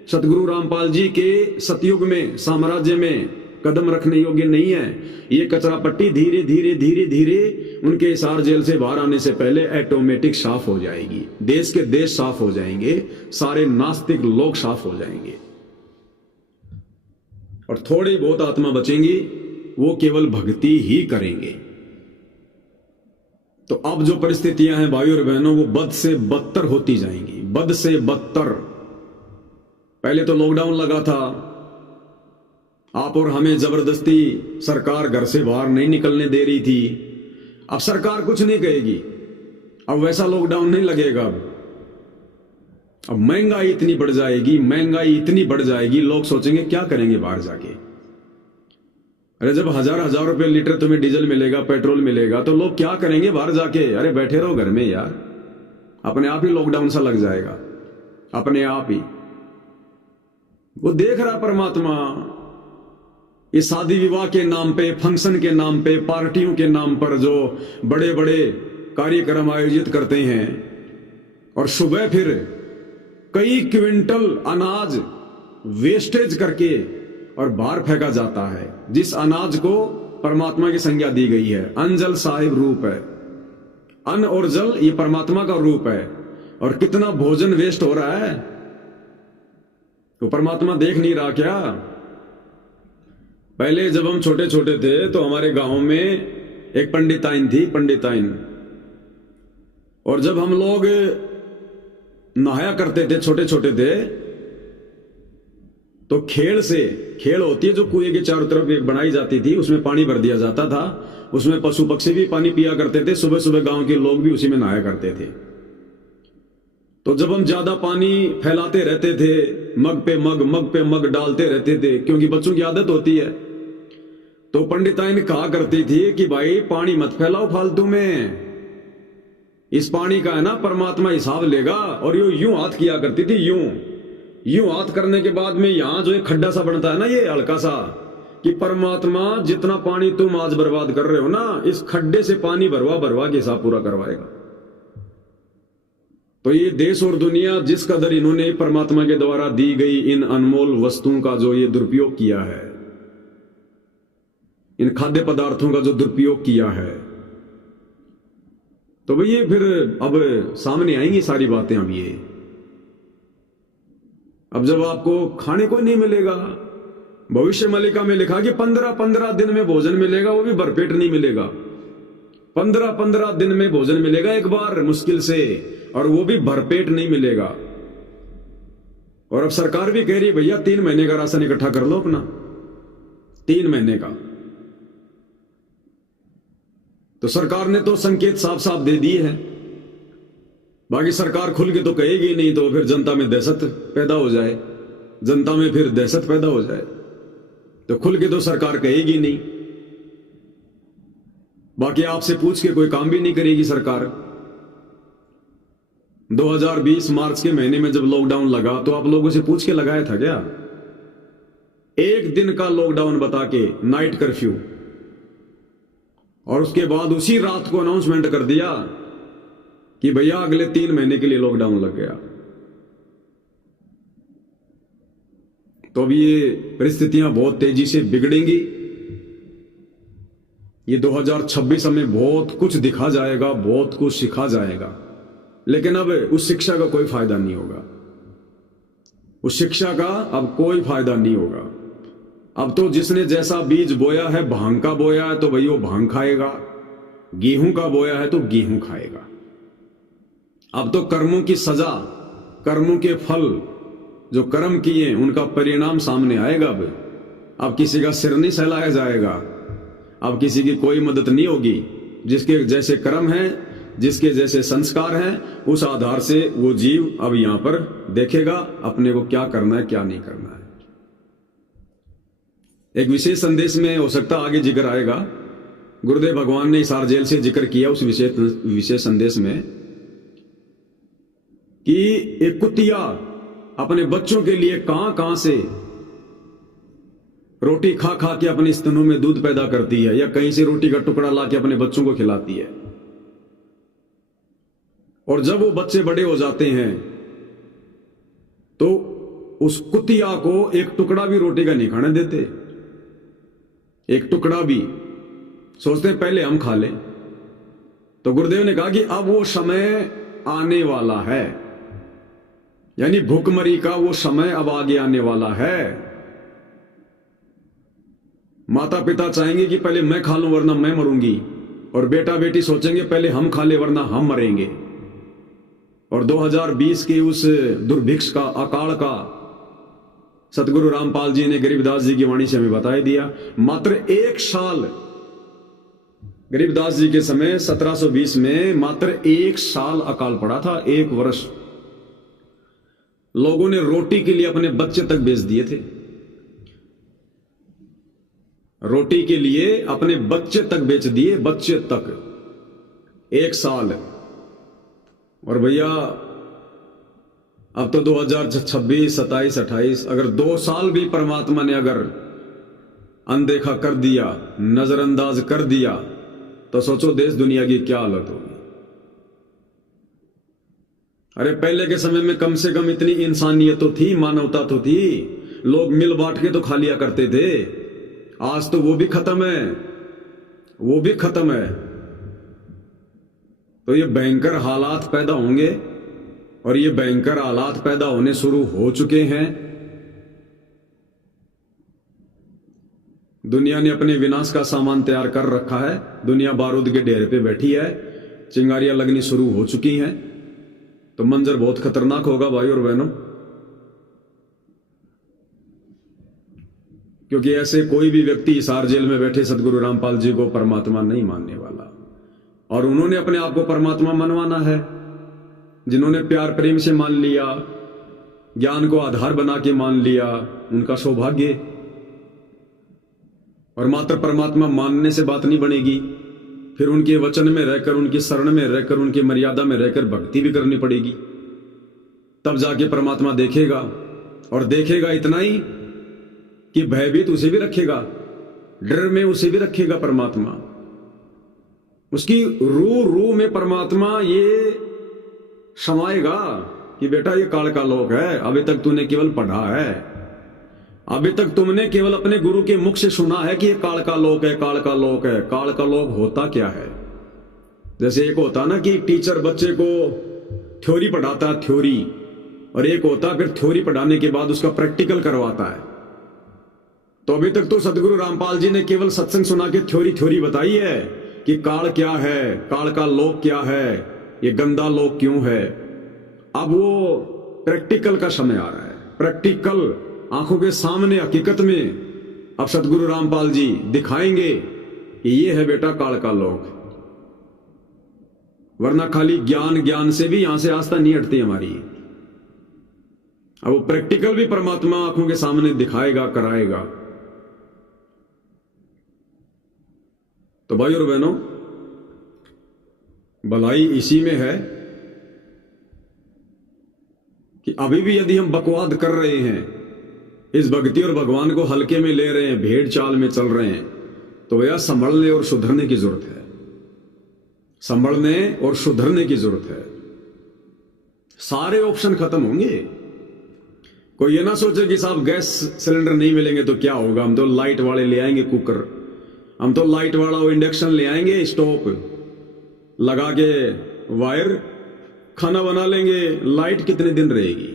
सतगुरु रामपाल जी के सतयुग में साम्राज्य में कदम रखने योग्य नहीं है, ये कचरा पट्टी धीरे धीरे धीरे धीरे उनके हिसार जेल से बाहर आने से पहले ऑटोमेटिक साफ हो जाएगी। देश के देश साफ हो जाएंगे, सारे नास्तिक लोग साफ हो जाएंगे और थोड़ी बहुत आत्मा बचेंगी, वो केवल भक्ति ही करेंगे। तो अब जो परिस्थितियां हैं भाई और बहनों, वो बद से बदतर होती जाएंगी, बद से बदतर। पहले तो लॉकडाउन लगा था, आप और हमें जबरदस्ती सरकार घर से बाहर नहीं निकलने दे रही थी। अब सरकार कुछ नहीं कहेगी, अब वैसा लॉकडाउन नहीं लगेगा। अब महंगाई इतनी बढ़ जाएगी, महंगाई इतनी बढ़ जाएगी, लोग सोचेंगे क्या करेंगे बाहर जाके। अरे जब हजार रुपए लीटर तुम्हें डीजल मिलेगा, पेट्रोल मिलेगा, तो लोग क्या करेंगे बाहर जाके। अरे बैठे रहो घर में यार, अपने आप ही लॉकडाउन सा लग जाएगा, अपने आप ही। वो देख रहा परमात्मा, इस शादी विवाह के नाम पे, फंक्शन के नाम पे, पार्टियों के नाम पर जो बड़े बड़े कार्यक्रम आयोजित करते हैं और सुबह फिर कई क्विंटल अनाज वेस्टेज करके और बाहर फेंका जाता है, जिस अनाज को परमात्मा की संज्ञा दी गई है। अन्न जल साहिब रूप है, अन्न और जल ये परमात्मा का रूप है, और कितना भोजन वेस्ट हो रहा है, तो परमात्मा देख नहीं रहा क्या। पहले जब हम छोटे छोटे थे तो हमारे गांव में एक पंडिताइन थी, पंडिताइन, और जब हम लोग नहाया करते थे, छोटे छोटे थे, तो खेल होती है जो कुएं के चारों तरफ एक बनाई जाती थी, उसमें पानी भर दिया जाता था, उसमें पशु पक्षी भी पानी पिया करते थे, सुबह सुबह गांव के लोग भी उसी में नहाया करते थे। तो जब हम ज्यादा पानी फैलाते रहते थे, मग पे मग डालते रहते थे, क्योंकि बच्चों की आदत होती है, तो पंडिताइन कहा करती थी कि भाई पानी मत फैलाओ फालतू में, इस पानी का है ना परमात्मा हिसाब लेगा। और यूं हाथ किया करती थी, यूं हाथ करने के बाद में यहां जो एक खड्डा सा बनता है ना, ये हल्का सा, कि परमात्मा जितना पानी तुम आज बर्बाद कर रहे हो ना, इस खड्डे से पानी भरवा के हिसाब पूरा करवाएगा। तो ये देश और दुनिया जिस कदर इन्होंने परमात्मा के द्वारा दी गई इन अनमोल वस्तुओं का जो ये दुरुपयोग किया है, इन खाद्य पदार्थों का जो दुरुपयोग किया है, तो भाई ये फिर अब सामने आएंगी सारी बातें। अब जब आपको खाने को नहीं मिलेगा, भविष्य मलिका में लिखा कि 15 दिन में भोजन मिलेगा, वो भी भरपेट नहीं मिलेगा। 15 दिन में भोजन मिलेगा एक बार मुश्किल से, और वो भी भरपेट नहीं मिलेगा। और अब सरकार भी कह रही है भैया 3 महीने का राशन इकट्ठा कर लो अपना, 3 महीने का। तो सरकार ने तो संकेत साफ साफ दे दिए हैं, बाकी सरकार खुल के तो कहेगी नहीं, तो फिर जनता में दहशत पैदा हो जाए, जनता में फिर दहशत पैदा हो जाए, तो खुल के तो सरकार कहेगी नहीं। बाकी आपसे पूछ के कोई काम भी नहीं करेगी सरकार। 2020 मार्च के महीने में जब लॉकडाउन लगा तो आप लोगों से पूछ के लगाया था क्या? 1 दिन का लॉकडाउन बता के, नाइट कर्फ्यू, और उसके बाद उसी रात को अनाउंसमेंट कर दिया कि भैया अगले 3 महीने के लिए लॉकडाउन लग गया। तो अब ये परिस्थितियां बहुत तेजी से बिगड़ेंगी। ये 2026 हमें बहुत कुछ दिखा जाएगा, बहुत कुछ सिखा जाएगा, लेकिन अब उस शिक्षा का कोई फायदा नहीं होगा। उस शिक्षा का अब कोई फायदा नहीं होगा। अब तो जिसने जैसा बीज बोया है, भांग का बोया है तो भाई वो भांग खाएगा, गेहूं का बोया है तो गेहूं खाएगा। अब तो कर्मों की सजा, कर्मों के फल, जो कर्म किए उनका परिणाम सामने आएगा। अब किसी का सिर नहीं सहलाया जाएगा, अब किसी की कोई मदद नहीं होगी। जिसके जैसे कर्म हैं, जिसके जैसे संस्कार हैं, उस आधार से वो जीव अब यहां पर देखेगा अपने को क्या करना है, क्या नहीं करना है। एक विशेष संदेश में हो सकता आगे जिक्र आएगा, गुरुदेव भगवान ने हिसार जेल से जिक्र किया उस विशेष संदेश में कि एक कुतिया अपने बच्चों के लिए कहां से रोटी खा खा के अपने स्तनों में दूध पैदा करती है, या कहीं से रोटी का टुकड़ा ला के अपने बच्चों को खिलाती है। और जब वो बच्चे बड़े हो जाते हैं तो उस कुतिया को एक टुकड़ा भी रोटी का नहीं खाने देते, एक टुकड़ा भी। सोचते हैं पहले हम खा लें। तो गुरुदेव ने कहा कि अब वो समय आने वाला है, यानी भूखमरी का वो समय अब आगे आने वाला है। माता पिता चाहेंगे कि पहले मैं खा लूं वरना मैं मरूंगी, और बेटा बेटी सोचेंगे पहले हम खा ले वरना हम मरेंगे। और 2020 के उस दुर्भिक्ष का, अकाल का सतगुरु रामपाल जी ने गरीबदास जी की वाणी से हमें बता दिया। मात्र 1 साल, गरीबदास जी के समय 1720 में मात्र 1 साल अकाल पड़ा था, 1 वर्ष। लोगों ने रोटी के लिए अपने बच्चे तक बेच दिए थे, रोटी के लिए अपने बच्चे तक बेच दिए, बच्चे तक, 1 साल। और भैया अब तो 2026, 27, 28, अगर 2 साल भी परमात्मा ने अगर अनदेखा कर दिया, नजरअंदाज कर दिया, तो सोचो देश दुनिया की क्या हालत होगी। अरे पहले के समय में कम से कम इतनी इंसानियत तो थी, मानवता तो थी, लोग मिल बांट के तो खा लिया करते थे। आज तो वो भी खत्म है, वो भी खत्म है। तो ये भयंकर हालात पैदा होंगे, और ये भयंकर हालात पैदा होने शुरू हो चुके हैं। दुनिया ने अपने विनाश का सामान तैयार कर रखा है, दुनिया बारूद के ढेर पे बैठी है, चिंगारियां लगनी शुरू हो चुकी हैं। तो मंजर बहुत खतरनाक होगा भाई और बहनों, क्योंकि ऐसे कोई भी व्यक्ति हिसार जेल में बैठे सतगुरु रामपाल जी को परमात्मा नहीं मानने वाला। और उन्होंने अपने आप को परमात्मा मनवाना है, जिन्होंने प्यार प्रेम से मान लिया, ज्ञान को आधार बना के मान लिया, उनका सौभाग्य। और मात्र परमात्मा मानने से बात नहीं बनेगी, फिर उनके वचन में रहकर, उनकी शरण में रहकर, उनकी मर्यादा में रहकर भक्ति भी करनी पड़ेगी। तब जाके परमात्मा देखेगा, और देखेगा इतना ही कि भयभीत उसे भी रखेगा, डर में उसे भी रखेगा परमात्मा। उसकी रूह में परमात्मा ये समाएगा कि बेटा ये काल का लोक है, अभी तक तूने केवल पढ़ा है, अभी तक तुमने केवल अपने गुरु के मुख से सुना है कि ये काल का लोक है, काल का लोक है। काल का लोक होता क्या है? जैसे एक होता ना कि टीचर बच्चे को थ्योरी पढ़ाता है, थ्योरी, और एक होता फिर थ्योरी पढ़ाने के बाद उसका प्रैक्टिकल करवाता है। तो अभी तक तो सतगुरु रामपाल जी ने केवल सत्संग सुना के थ्योरी बताई है कि काल क्या है, काल का लोक क्या है, ये गंदा लोक क्यों है। अब वो प्रैक्टिकल का समय आ रहा है, प्रैक्टिकल आंखों के सामने हकीकत में अब सतगुरु रामपाल जी दिखाएंगे कि ये है बेटा काल का लोक। वरना खाली ज्ञान से भी यहां से आस्था नहीं हटती हमारी। अब वो प्रैक्टिकल भी परमात्मा आंखों के सामने दिखाएगा, कराएगा। तो भाई और बहनों, भलाई इसी में है कि अभी भी यदि हम बकवाद कर रहे हैं, इस भक्ति और भगवान को हल्के में ले रहे हैं, भेड़ चाल में चल रहे हैं, तो भैया संभलने और सुधरने की जरूरत है, संभलने और सुधरने की जरूरत है। सारे ऑप्शन खत्म होंगे। कोई ये ना सोचे कि साहब गैस सिलेंडर नहीं मिलेंगे तो क्या होगा, हम तो लाइट वाले ले आएंगे कुकर, हम तो लाइट वाला वो इंडक्शन ले आएंगे, स्टोव लगा के वायर, खाना बना लेंगे। लाइट कितने दिन रहेगी?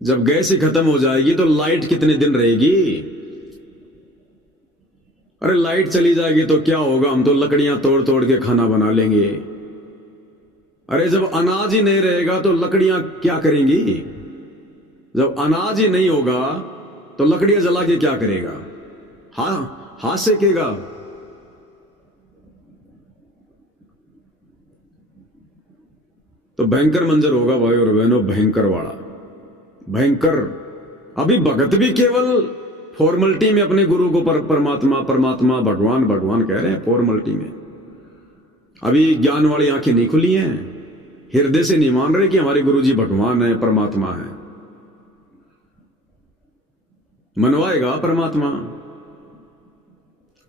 जब गैस ही खत्म हो जाएगी तो लाइट कितने दिन रहेगी? अरे लाइट चली जाएगी तो क्या होगा, हम तो लकड़ियां तोड़ तोड़ के खाना बना लेंगे। अरे जब अनाज ही नहीं रहेगा तो लकड़ियां क्या करेंगी? जब अनाज ही नहीं होगा तो लकड़ियां जला के क्या करेगा? हाथ सेकेगा। तो भयंकर मंजर होगा भाई और बहनों, भयंकर वाला, भयंकर। अभी भगत भी केवल फॉर्मलिटी में अपने गुरु को परमात्मा परमात्मा भगवान भगवान कह रहे हैं, फॉर्मलिटी में। अभी ज्ञान वाली आंखें नहीं खुली हैं, हृदय से नहीं मान रहे कि हमारे गुरु जी भगवान है, परमात्मा है। मनवाएगा परमात्मा।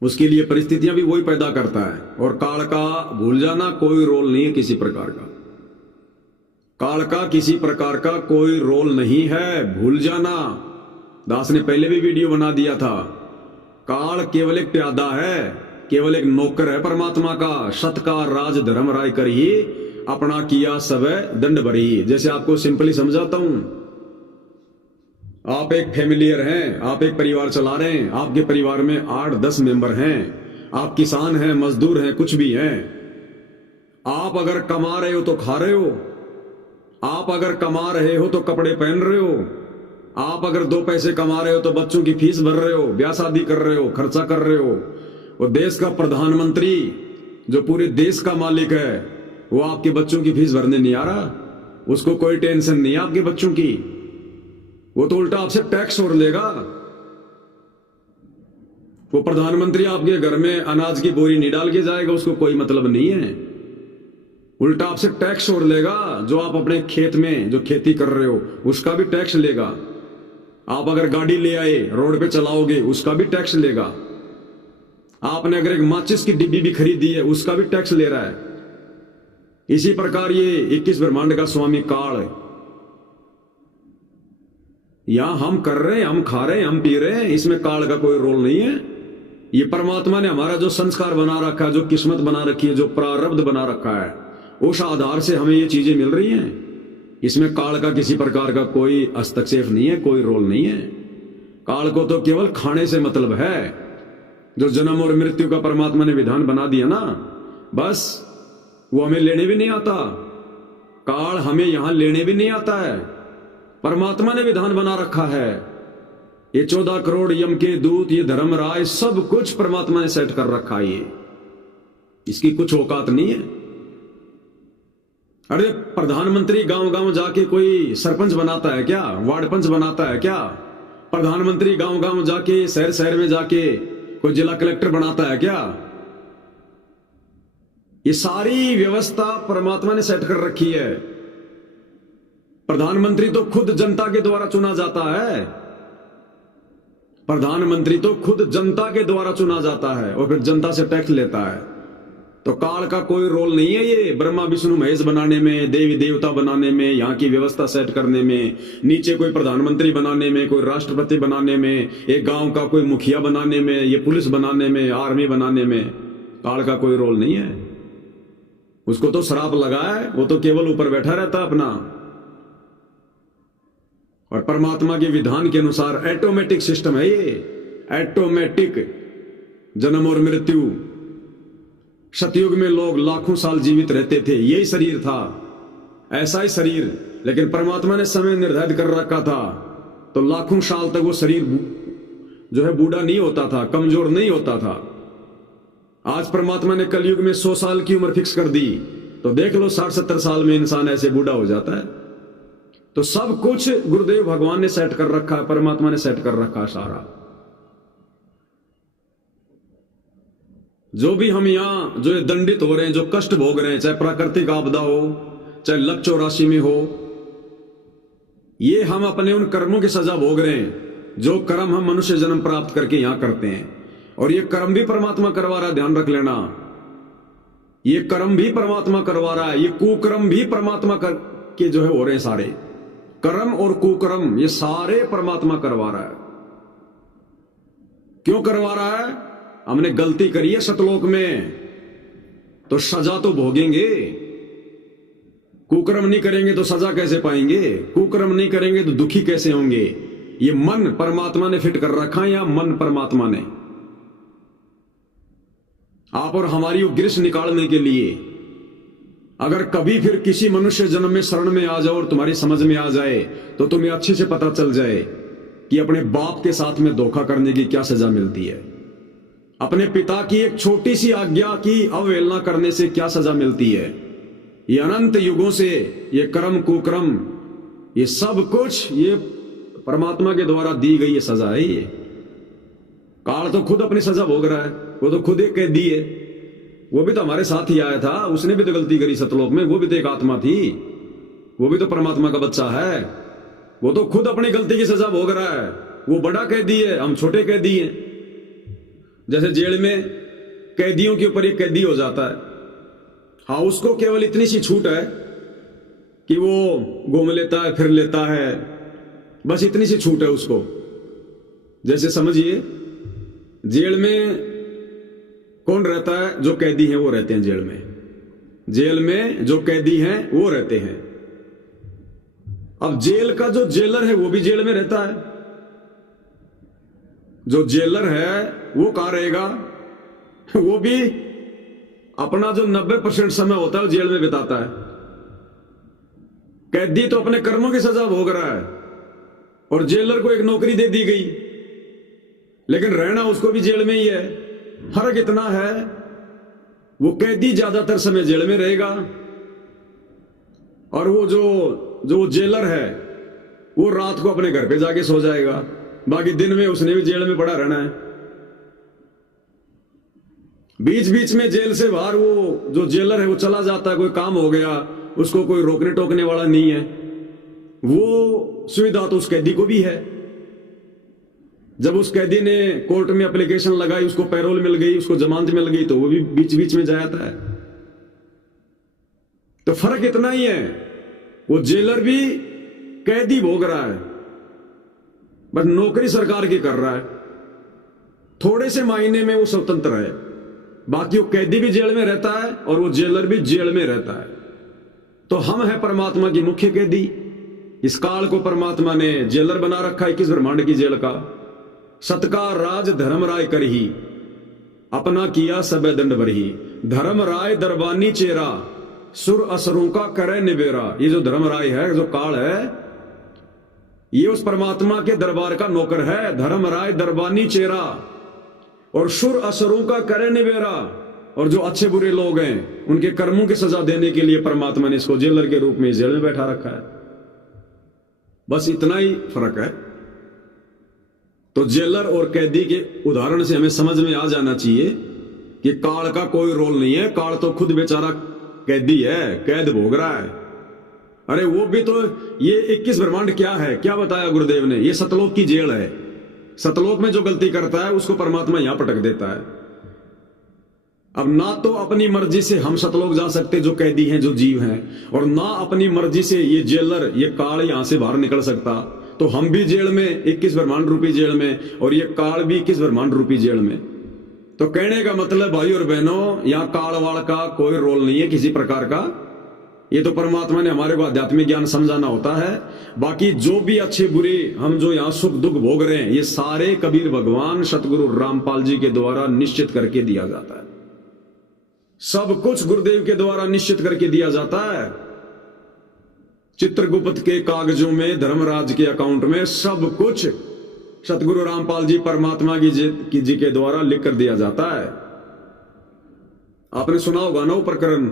उसके लिए परिस्थितियां भी वही पैदा करता है। और काल का भूल जाना कोई रोल नहीं है किसी प्रकार का। काल का किसी प्रकार का कोई रोल नहीं है, भूल जाना। दास ने पहले भी वीडियो बना दिया था। काल केवल एक प्यादा है, केवल एक नौकर है परमात्मा का। सत का राज धर्म राय कर ही अपना किया सब दंड भरी। जैसे आपको सिंपली समझाता हूं, आप एक फैमिलियर हैं, आप एक परिवार चला रहे हैं, आपके परिवार में 8-10 मेंबर हैं, आप किसान हैं, मजदूर हैं, कुछ भी हैं। आप अगर कमा रहे हो तो खा रहे हो, आप अगर कमा रहे हो तो कपड़े पहन रहे हो, आप अगर 2 पैसे कमा रहे हो तो बच्चों की फीस भर रहे हो, ब्याह शादी कर रहे हो, खर्चा कर रहे हो। और देश का प्रधानमंत्री जो पूरे देश का मालिक है, वो आपके बच्चों की फीस भरने नहीं आ रहा। उसको कोई टेंशन नहीं है आपके बच्चों की। वो तो उल्टा आपसे टैक्स और लेगा। वो प्रधानमंत्री आपके घर में अनाज की बोरी नहीं डाल के जाएगा, उसको कोई मतलब नहीं है। उल्टा आपसे टैक्स और लेगा। जो आप अपने खेत में जो खेती कर रहे हो उसका भी टैक्स लेगा। आप अगर गाड़ी ले आए रोड पे चलाओगे उसका भी टैक्स लेगा। आपने अगर एक माचिस की डिब्बी भी खरीदी है उसका भी टैक्स ले रहा है। इसी प्रकार ये 21 ब्रह्मांड का स्वामी काल है। यहां हम कर रहे हैं, हम खा रहे हैं, हम पी रहे हैं, इसमें काल का कोई रोल नहीं है। ये परमात्मा ने हमारा जो संस्कार बना रखा है, जो किस्मत बना रखी है, जो प्रारब्ध बना रखा है, उस आधार से हमें ये चीजें मिल रही हैं। इसमें काल का किसी प्रकार का कोई हस्तक्षेप नहीं है, कोई रोल नहीं है। काल को तो केवल खाने से मतलब है। जो जन्म और मृत्यु का परमात्मा ने विधान बना दिया ना, बस वो हमें लेने भी नहीं आता। काल हमें यहां लेने भी नहीं आता है। परमात्मा ने विधान बना रखा है। ये 14 करोड़ यम के दूत, ये धर्म राय, सब कुछ परमात्मा ने सेट कर रखा है। ये इसकी कुछ औकात नहीं है। अरे प्रधानमंत्री गांव गांव जाके कोई सरपंच बनाता है क्या? वार्ड पंच बनाता है क्या? प्रधानमंत्री गांव गांव जाके, शहर शहर में जाके कोई जिला कलेक्टर बनाता है क्या? ये सारी व्यवस्था परमात्मा ने सेट कर रखी है। प्रधानमंत्री तो खुद जनता के द्वारा चुना जाता है। प्रधानमंत्री तो खुद जनता के द्वारा चुना जाता है और फिर जनता से टैक्स लेता है। तो काल का कोई रोल नहीं है ये ब्रह्मा विष्णु महेश बनाने में, देवी देवता बनाने में, यहाँ की व्यवस्था सेट करने में, नीचे कोई प्रधानमंत्री बनाने में, कोई राष्ट्रपति बनाने में, एक गांव का कोई मुखिया बनाने में, ये पुलिस बनाने में, आर्मी बनाने में। काल का कोई रोल नहीं है। उसको तो श्राप लगा है, वो तो केवल ऊपर बैठा रहता अपना। और परमात्मा के विधान के अनुसार ऑटोमेटिक सिस्टम है ये, ऑटोमेटिक जन्म और मृत्यु। सतयुग में लोग लाखों साल जीवित रहते थे, यही शरीर था, ऐसा ही शरीर। लेकिन परमात्मा ने समय निर्धारित कर रखा था, तो लाखों साल तक वो शरीर जो है बूढ़ा नहीं होता था, कमजोर नहीं होता था। आज परमात्मा ने कलयुग में 100 साल की उम्र फिक्स कर दी, तो देख लो 60-70 साल में इंसान ऐसे बूढ़ा हो जाता है। तो सब कुछ गुरुदेव भगवान ने सेट कर रखा है, परमात्मा ने सेट कर रखा है सारा। जो भी हम यहां जो दंडित हो रहे हैं, जो कष्ट भोग रहे हैं, चाहे प्राकृतिक आपदा हो, चाहे लक 84 में हो, ये हम अपने उन कर्मों की सजा भोग रहे हैं जो कर्म हम मनुष्य जन्म प्राप्त करके यहां करते हैं। और ये कर्म भी परमात्मा करवा रहा है, ध्यान रख लेना। ये कर्म भी परमात्मा करवा रहा है, ये कुकर्म भी परमात्मा के जो है हो रहे हैं सारे। कर्म और कुकर्म ये सारे परमात्मा करवा रहा है। क्यों करवा रहा है? हमने गलती करी है सतलोक में, तो सजा तो भोगेंगे। कुकर्म नहीं करेंगे तो सजा कैसे पाएंगे? कुकर्म नहीं करेंगे तो दुखी कैसे होंगे? ये मन परमात्मा ने फिट कर रखा है, या मन परमात्मा ने आप और हमारी उग्रस निकालने के लिए। अगर कभी फिर किसी मनुष्य जन्म में शरण में आ जाओ और तुम्हारी समझ में आ जाए, तो तुम्हें अच्छे से पता चल जाए कि अपने बाप के साथ में धोखा करने की क्या सजा मिलती है, अपने पिता की एक छोटी सी आज्ञा की अवहेलना करने से क्या सजा मिलती है। ये अनंत युगों से ये कर्म कुकर्म ये सब कुछ ये परमात्मा के द्वारा दी गई ये सजा है। ये काल तो खुद अपनी सजा भोग रहा है, वो तो खुद एक कैदी है। वो भी तो हमारे साथ ही आया था, उसने भी तो गलती करी सतलोक में, वो भी तो एक आत्मा थी, वो भी तो परमात्मा का बच्चा है। वो तो खुद अपनी गलती की सजा भोग रहा है। वो बड़ा कैदी है, हम छोटे कैदी हैं। जैसे जेल में कैदियों के ऊपर एक कैदी हो जाता है, हाँ उसको केवल इतनी सी छूट है कि वो घूम लेता है, फिर लेता है, बस इतनी सी छूट है उसको। जैसे समझिए जेल में कौन रहता है? जो कैदी हैं वो रहते हैं जेल में। जेल में जो कैदी हैं वो रहते हैं। अब जेल का जो जेलर है वो भी जेल में रहता है। जो जेलर है वो कहां रहेगा? वो भी अपना जो 90% समय होता है वो जेल में बिताता है। कैदी तो अपने कर्मों की सजा भोग रहा है और जेलर को एक नौकरी दे दी गई, लेकिन रहना उसको भी जेल में ही है। फर्क इतना है, वो कैदी ज्यादातर समय जेल में रहेगा और वो जो जेलर है वो रात को अपने घर पे जाके सो जाएगा, बाकी दिन में उसने भी जेल में पड़ा रहना है। बीच बीच में जेल से बाहर वो जो जेलर है वो चला जाता है, कोई काम हो गया, उसको कोई रोकने टोकने वाला नहीं है। वो सुविधा तो उस कैदी को भी है। जब उस कैदी ने कोर्ट में एप्लीकेशन लगाई, उसको पैरोल मिल गई, उसको जमानत मिल गई, तो वो भी बीच बीच में जाता है। तो फर्क इतना ही है, वो जेलर भी कैदी भोग रहा है, बस नौकरी सरकार की कर रहा है। थोड़े से मायने में वो स्वतंत्र है, बाकी वो कैदी भी जेल में रहता है और वो जेलर भी जेल में रहता है। तो हम हैं परमात्मा की मुख्य कैदी। इस काल को परमात्मा ने जेलर बना रखा है, 21 ब्रह्मांड की जेल का। सतका राज धर्म राय करही, अपना किया सबे दंड बरही। धर्म राय दरबानी चेरा, सुर असुरों का करे निबेरा। ये जो धर्म राय है, जो काल है, ये उस परमात्मा के दरबार का नौकर है। धर्म राय दरबानी चेरा और सुर असुरों का करे निबेरा। और जो अच्छे बुरे लोग हैं उनके कर्मों की सजा देने के लिए परमात्मा ने इसको जेलर के रूप में जेल में बैठा रखा है। बस इतना ही फर्क है। तो जेलर और कैदी के उदाहरण से हमें समझ में आ जाना चाहिए कि काल का कोई रोल नहीं है। काल तो खुद बेचारा कैदी है, कैद भोग रहा है। अरे वो भी तो, ये 21 ब्रह्मांड क्या है, क्या बताया गुरुदेव ने? ये सतलोक की जेल है। सतलोक में जो गलती करता है उसको परमात्मा यहां पटक देता है। अब ना तो अपनी मर्जी से हम सतलोक जा सकते जो कैदी हैं, जो जीव हैं, और ना अपनी मर्जी से ये जेलर, ये काल यहां से बाहर निकल सकता। तो हम भी जेल में, 21 ब्रह्मांड रूपी जेल में, और ये काल भी 21 ब्रह्मांड रूपी जेल में। तो कहने का मतलब भाई और बहनों, यहां काल वाल का कोई रोल नहीं है किसी प्रकार का। ये तो परमात्मा ने हमारे को आध्यात्मिक ज्ञान समझाना होता है। बाकी जो भी अच्छे बुरे हम जो यहां सुख दुख भोग रहे हैं, ये सारे कबीर भगवान सतगुरु रामपाल जी के द्वारा निश्चित करके दिया जाता है। सब कुछ गुरुदेव के द्वारा निश्चित करके दिया जाता है। चित्रगुप्त के कागजों में, धर्मराज के अकाउंट में सब कुछ सतगुरु रामपाल जी परमात्मा की जी के द्वारा लिख कर दिया जाता है। आपने सुना होगा ना वो प्रकरण,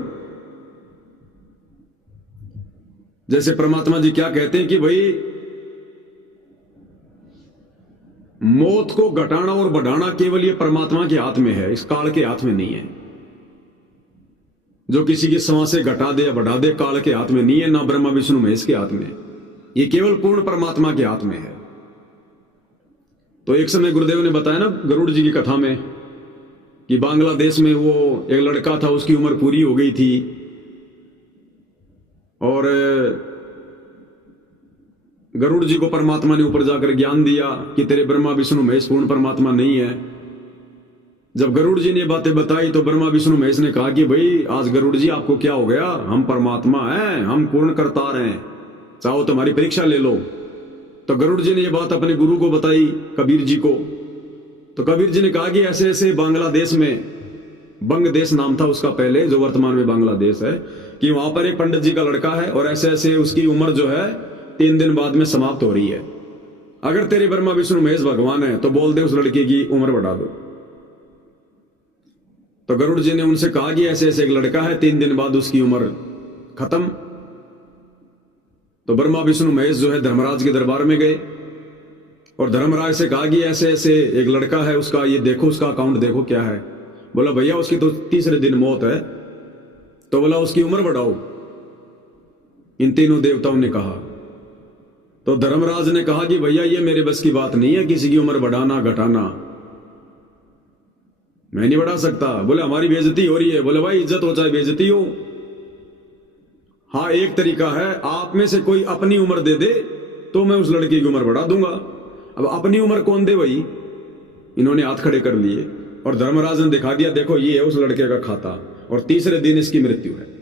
जैसे परमात्मा जी क्या कहते हैं कि भाई मौत को घटाना और बढ़ाना केवल ये परमात्मा के हाथ में है, इस काल के हाथ में नहीं है। जो किसी की सांस से घटा दे या बढ़ा दे, काल के हाथ में नहीं है, ना ब्रह्मा विष्णु महेश के हाथ में। ये केवल पूर्ण परमात्मा के हाथ में है। तो एक समय गुरुदेव ने बताया ना गरुड़ जी की कथा में कि बांग्लादेश में वो एक लड़का था, उसकी उम्र पूरी हो गई थी और गरुड़ जी को परमात्मा ने ऊपर जाकर ज्ञान दिया कि तेरे ब्रह्मा विष्णु महेश पूर्ण परमात्मा नहीं है। जब गरुड़ जी ने बातें बताई तो ब्रह्मा विष्णु महेश ने कहा कि भाई आज गरुड़ जी आपको क्या हो गया, हम परमात्मा हैं, हम पूर्ण करतार हैं, चाहो तुम्हारी परीक्षा ले लो। तो गरुड़ जी ने यह बात अपने गुरु को बताई, कबीर जी को। तो कबीर जी ने कहा कि ऐसे ऐसे बांग्लादेश में, बंग देश नाम था उसका पहले, जो वर्तमान में बांग्लादेश है, कि वहां पर एक पंडित जी का लड़का है और ऐसे ऐसे उसकी उम्र जो है 3 दिन बाद में समाप्त हो रही है। अगर तेरे ब्रह्मा विष्णु महेश भगवान है तो बोल दे उस लड़के की उम्र बढ़ा दो। तो गरुड़ जी ने उनसे कहा कि ऐसे ऐसे एक लड़का है, 3 दिन बाद उसकी उम्र खत्म। तो ब्रह्मा विष्णु महेश जो है धर्मराज के दरबार में गए और धर्मराज से कहा कि ऐसे ऐसे एक लड़का है, उसका ये देखो, उसका अकाउंट देखो क्या है। बोला भैया उसकी तो 3रे दिन मौत है। तो बोला उसकी उम्र बढ़ाओ। इन तीनों देवताओं ने कहा। तो धर्मराज ने कहा कि भैया ये मेरे बस की बात नहीं है किसी की उम्र बढ़ाना घटाना, मैं नहीं बढ़ा सकता। बोले हमारी बेइज्जती हो रही है। बोले भाई इज्जत हो चाहे बेइज्जती हो, हाँ एक तरीका है, आप में से कोई अपनी उम्र दे दे तो मैं उस लड़के की उम्र बढ़ा दूंगा। अब अपनी उम्र कौन दे भाई? इन्होंने हाथ खड़े कर लिए और धर्मराज ने दिखा दिया, देखो ये है उस लड़के का खाता और तीसरे दिन इसकी मृत्यु है।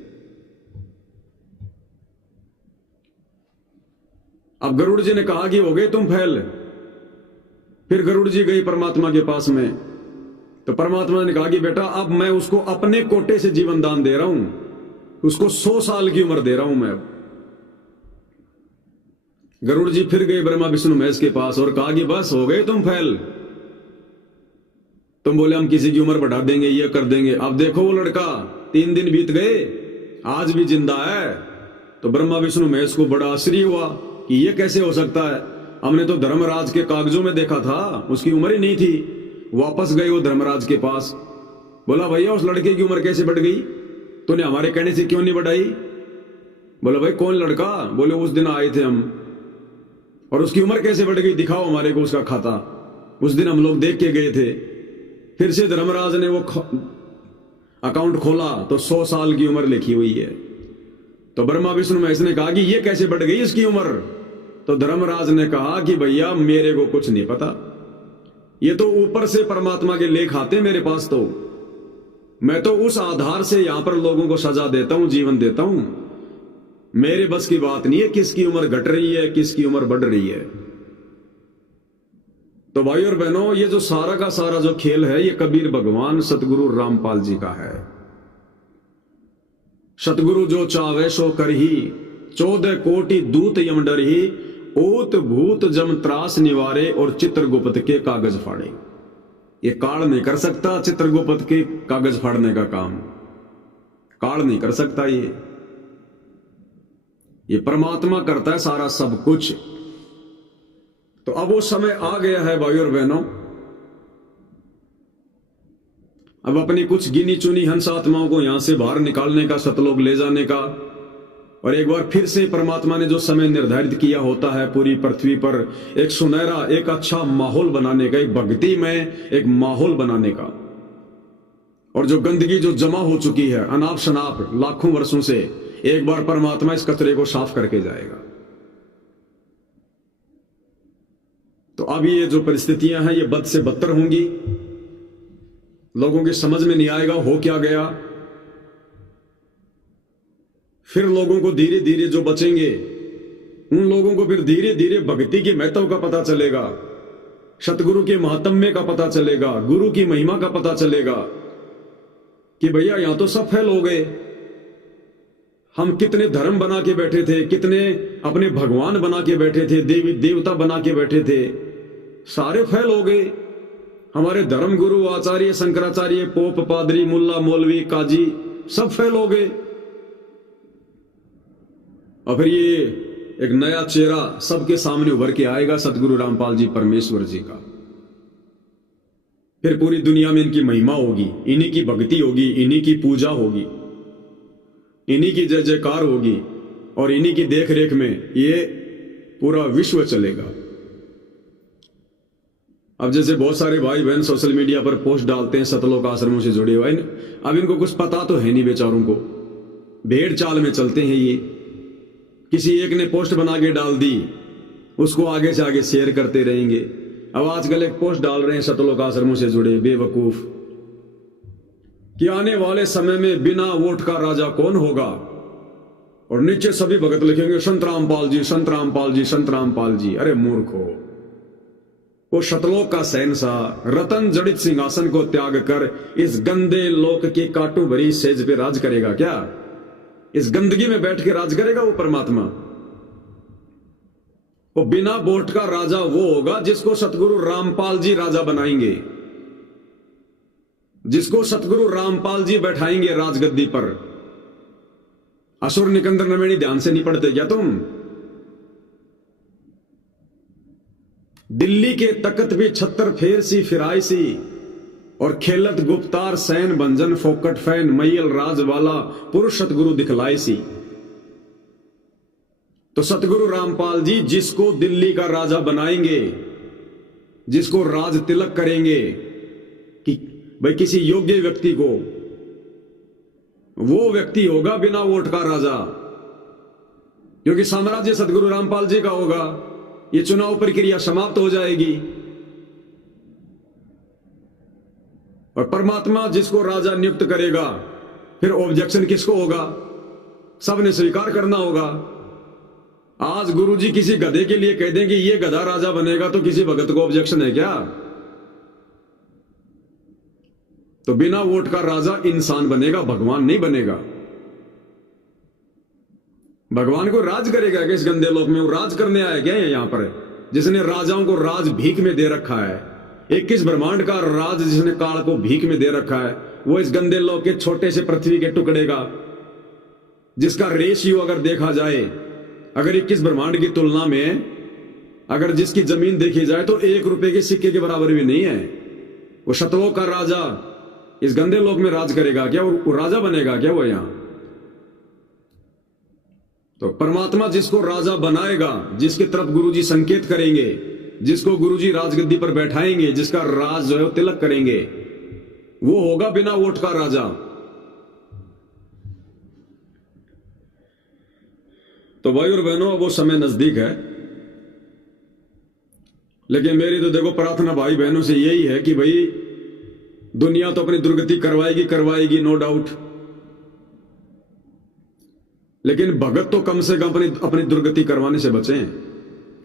अब गरुड़ जी ने कहा कि हो गए तुम फैल। फिर गरुड़ जी गई परमात्मा के पास में, तो परमात्मा ने कहा कि बेटा अब मैं उसको अपने कोटे से जीवन दान दे रहा हूं, उसको 100 साल की उम्र दे रहा हूं मैं। गरुड़ जी फिर गए ब्रह्मा विष्णु महेश के पास और कहा कि बस हो गए तुम फैल, तुम बोले हम किसी की उम्र बढ़ा देंगे, ये कर देंगे। अब देखो वो लड़का 3 दिन बीत गए, आज भी जिंदा है। तो ब्रह्मा विष्णु महेश को बड़ा आश्चर्य हुआ कि ये कैसे हो सकता है, हमने तो धर्मराज के कागजों में देखा था उसकी उम्र ही नहीं थी। वापस गए वो धर्मराज के पास, बोला भैया उस लड़के की उम्र कैसे बढ़ गई, तूने हमारे कहने से क्यों नहीं बढ़ाई? बोला भाई कौन लड़का? बोले उस दिन आए थे हम, और उसकी उम्र कैसे बढ़ गई, दिखाओ हमारे को उसका खाता, उस दिन हम लोग देख के गए थे। फिर से धर्मराज ने वो अकाउंट खोला तो 100 साल की उम्र लिखी हुई है। तो ब्रह्मा विष्णु महेश ने कहा कि ये कैसे बढ़ गई इसकी उम्र? तो धर्मराज ने कहा कि भैया मेरे को कुछ नहीं पता, ये तो ऊपर से परमात्मा के लेख आते मेरे पास, तो मैं तो उस आधार से यहां पर लोगों को सजा देता हूं, जीवन देता हूं। मेरे बस की बात नहीं है किसकी उम्र घट रही है किसकी उम्र बढ़ रही है। तो भाई और बहनों, ये जो सारा का सारा जो खेल है ये कबीर भगवान सतगुरु रामपाल जी का है। सतगुरु जो चावे सो करही, 14 कोटि दूत यम डरही, ओत भूत जम त्रास निवारे और चित्रगुप्त के कागज फाड़े। ये काल नहीं कर सकता चित्रगुप्त के कागज फाड़ने का काम, काल नहीं कर सकता। ये परमात्मा करता है सारा सब कुछ। तो अब वो समय आ गया है भाई और बहनों, अब अपनी कुछ गिनी चुनी हंस आत्माओं को यहां से बाहर निकालने का, सतलोक ले जाने का, और एक बार फिर से परमात्मा ने जो समय निर्धारित किया होता है पूरी पृथ्वी पर एक सुनहरा, एक अच्छा माहौल बनाने का, एक भक्ति में एक माहौल बनाने का। और जो गंदगी जो जमा हो चुकी है अनाप शनाप लाखों वर्षों से, एक बार परमात्मा इस कचरे को साफ करके जाएगा। तो अब ये जो परिस्थितियां हैं ये बद से बदतर होंगी, लोगों की समझ में नहीं आएगा हो क्या गया। फिर लोगों को धीरे धीरे जो बचेंगे उन लोगों को फिर धीरे धीरे भक्ति के महत्व का पता चलेगा, सतगुरु के महात्म्य का पता चलेगा, गुरु की महिमा का पता चलेगा कि भैया यहां तो सब फेल हो गए। हम कितने धर्म बना के बैठे थे, कितने अपने भगवान बना के बैठे थे, देवी देवता बना के बैठे थे, सारे फेल हो गए। हमारे धर्म गुरु आचार्य शंकराचार्य, पोप, पादरी, मुल्ला, मौलवी, काजी सब फेल हो गए। और फिर ये एक नया चेहरा सबके सामने उभर के आएगा, सतगुरु रामपाल जी परमेश्वर जी का। फिर पूरी दुनिया में इनकी महिमा होगी, इन्हीं की भक्ति होगी, इन्हीं की पूजा होगी, इन्हीं की जय जयकार होगी, और इन्हीं की देख रेख में ये पूरा विश्व चलेगा। अब जैसे बहुत सारे भाई बहन सोशल मीडिया पर पोस्ट डालते हैं सतलोक आश्रमों से जुड़े हुए, अब इनको कुछ पता तो है नहीं बेचारों को, भेड़ चाल में चलते हैं ये। किसी एक ने पोस्ट बना के डाल दी, उसको आगे से आगे शेयर करते रहेंगे। अब आजकल एक पोस्ट डाल रहे हैं सतलोक आश्रमों से जुड़े बेवकूफ कि आने वाले समय में बिना वोट का राजा कौन होगा, और नीचे सभी भगत लिखेंगे संत रामपाल जी, संत रामपाल जी, संत रामपाल जी। अरे मूर्खो, वो सतलोक का शहंशाह रतन जड़ित सिंहासन को त्याग कर इस गंदे लोक की काटू भरी सेज पे राज करेगा क्या? इस गंदगी में बैठ के राज करेगा वो परमात्मा? वो बिना वोट का राजा वो होगा जिसको सतगुरु रामपाल जी राजा बनाएंगे, जिसको सतगुरु रामपाल जी बैठाएंगे राजगद्दी पर। असुर निकंदर नवेणी ध्यान से नहीं पढ़ते क्या तुम? दिल्ली के तकत भी छत्तर फेर सी फिराई सी, और खेलत गुप्तार सैन भंजन फोकट फैन मैयल राज वाला पुरुष सतगुरु दिखलाई सी। तो सतगुरु रामपाल जी जिसको दिल्ली का राजा बनाएंगे, जिसको राज तिलक करेंगे कि भाई किसी योग्य व्यक्ति को, वो व्यक्ति होगा बिना वोट का राजा, क्योंकि साम्राज्य सतगुरु रामपाल जी का होगा। ये चुनाव प्रक्रिया समाप्त हो जाएगी और परमात्मा जिसको राजा नियुक्त करेगा, फिर ऑब्जेक्शन किसको होगा? सबने स्वीकार करना होगा। आज गुरुजी किसी गधे के लिए कह दें कि ये गधा राजा बनेगा, तो किसी भगत को ऑब्जेक्शन है क्या? तो बिना वोट का राजा इंसान बनेगा, भगवान नहीं बनेगा। भगवान को राज करेगा कि इस गंदे लोक में? वो राज करने आया क्या है यहां पर? जिसने राजाओं को राज भीख में दे रखा है, 21 ब्रह्मांड का राज जिसने काल को भीख में दे रखा है, वो इस गंदे लोक के छोटे से पृथ्वी के टुकड़े का, जिसका रेशियो अगर देखा जाए, अगर 21 ब्रह्मांड की तुलना में अगर जिसकी जमीन देखी जाए तो 1 रुपए के सिक्के के बराबर भी नहीं है। वो शतलोक का राजा इस गंदे लोक में राज करेगा क्या? वो राजा बनेगा क्या वो यहां? तो परमात्मा जिसको राजा बनाएगा, जिसकी तरफ गुरुजी संकेत करेंगे, जिसको गुरुजी राजगद्दी पर बैठाएंगे, जिसका राज जो है वो तिलक करेंगे, वो होगा बिना वोट का राजा। तो भाई और बहनों, वो समय नजदीक है, लेकिन मेरी तो देखो प्रार्थना भाई बहनों से यही है कि भाई दुनिया तो अपनी दुर्गति करवाएगी नो डाउट, लेकिन भगत तो कम से कम अपनी दुर्गति करवाने से बचें।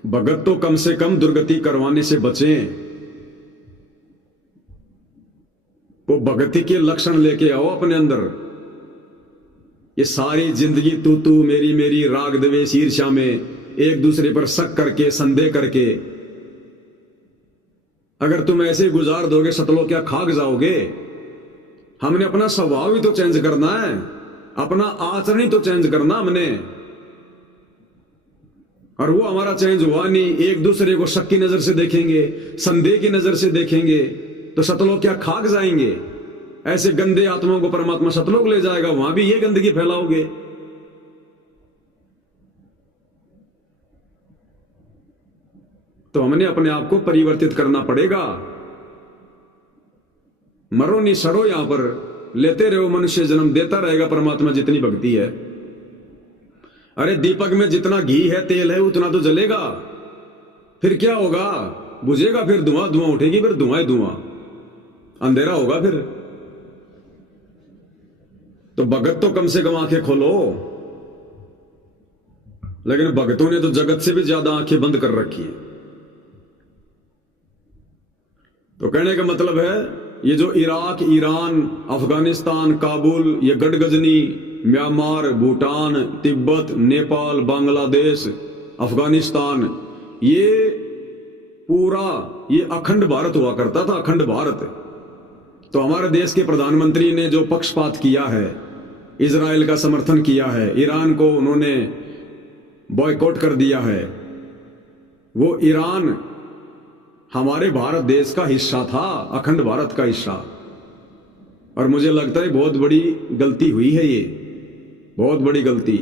भगत तो कम से कम दुर्गति करवाने से बचें। वो भगति के लक्षण लेके आओ अपने अंदर। ये सारी जिंदगी तू मेरी मेरी, राग द्वेष ईर्ष्या में एक दूसरे पर शक करके, संदेह करके अगर तुम ऐसे गुजार दोगे, सतलोक क्या खाक जाओगे? हमने अपना स्वभाव ही तो चेंज करना है, अपना आचरण ही तो चेंज करना हमने, और वो हमारा चेंज हुआ नहीं। एक दूसरे को शक की नजर से देखेंगे, संदेह की नजर से देखेंगे, तो सतलोक क्या खाक जाएंगे? ऐसे गंदे आत्माओं को परमात्मा सतलोक ले जाएगा, वहां भी ये गंदगी फैलाओगे। तो हमने अपने आप को परिवर्तित करना पड़ेगा। मरो नहीं सड़ो, यहां पर लेते रहो मनुष्य जन्म, देता रहेगा परमात्मा जितनी भक्ति है। अरे दीपक में जितना घी है, तेल है, उतना तो जलेगा, फिर क्या होगा? बुझेगा, फिर धुआं धुआं उठेगी, फिर धुआं ही धुआं, अंधेरा होगा फिर। तो भगत तो कम से कम आंखें खोलो, लेकिन भगतों ने तो जगत से भी ज्यादा आंखें बंद कर रखी है। तो कहने का मतलब है, ये जो इराक, ईरान, अफगानिस्तान, काबुल, ये गढ़गजनी, म्यांमार, भूटान, तिब्बत, नेपाल, बांग्लादेश, अफगानिस्तान, ये पूरा ये अखंड भारत हुआ करता था, अखंड भारत। तो हमारे देश के प्रधानमंत्री ने जो पक्षपात किया है, इजराइल का समर्थन किया है, ईरान को उन्होंने बॉयकॉट कर दिया है, वो ईरान हमारे भारत देश का हिस्सा था, अखंड भारत का हिस्सा। और मुझे लगता है बहुत बड़ी गलती हुई है, ये बहुत बड़ी गलती।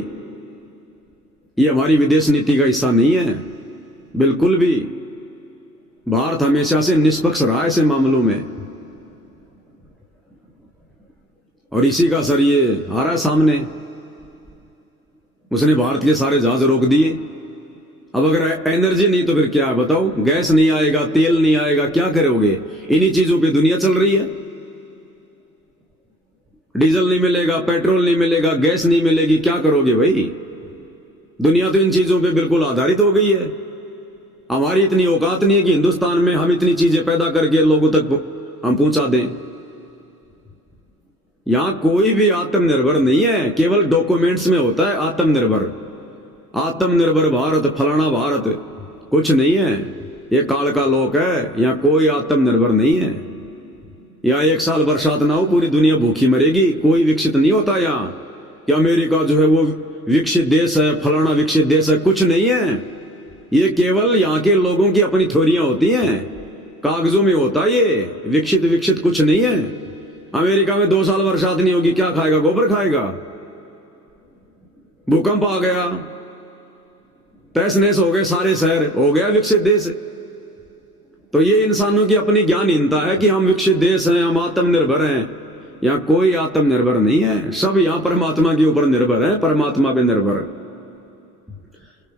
ये हमारी विदेश नीति का हिस्सा नहीं है बिल्कुल भी। भारत हमेशा से निष्पक्ष रहा है ऐसे मामलों में, और इसी का असर ये आ रहा है सामने। उसने भारत के सारे जहाज रोक दिए। अब अगर एनर्जी नहीं तो फिर क्या है बताओ? गैस नहीं आएगा, तेल नहीं आएगा, क्या करोगे? इन्हीं चीजों पे दुनिया चल रही है। डीजल नहीं मिलेगा, पेट्रोल नहीं मिलेगा, गैस नहीं मिलेगी, क्या करोगे भाई? दुनिया तो इन चीजों पे बिल्कुल आधारित हो गई है। हमारी इतनी औकात नहीं है कि हिंदुस्तान में हम इतनी चीजें पैदा करके लोगों तक हम पहुंचा दें। यहां कोई भी आत्मनिर्भर नहीं है, केवल डॉक्यूमेंट्स में होता है आत्मनिर्भर। आत्मनिर्भर भारत, फलाना भारत, कुछ नहीं है। ये काल का लोक है, यहां कोई आत्मनिर्भर नहीं है। यहां 1 साल बरसात ना हो, पूरी दुनिया भूखी मरेगी। कोई विकसित नहीं होता यहां कि अमेरिका जो है वो विकसित देश है, फलाना विकसित देश है, कुछ नहीं है। ये केवल यहां के लोगों की अपनी थ्योरियां होती हैं, कागजों में होता है ये। विकसित कुछ नहीं है। अमेरिका में 2 साल बरसात नहीं होगी, क्या खाएगा? गोबर खाएगा। भूकंप आ गया, तहस नहस हो गए सारे शहर, हो गया विकसित देश। तो ये इंसानों की अपनी ज्ञानहीनता है कि हम विकसित देश हैं, हम आत्मनिर्भर हैं। यहां कोई आत्मनिर्भर नहीं है, सब यहां परमात्मा के ऊपर निर्भर है, परमात्मा पे निर्भर।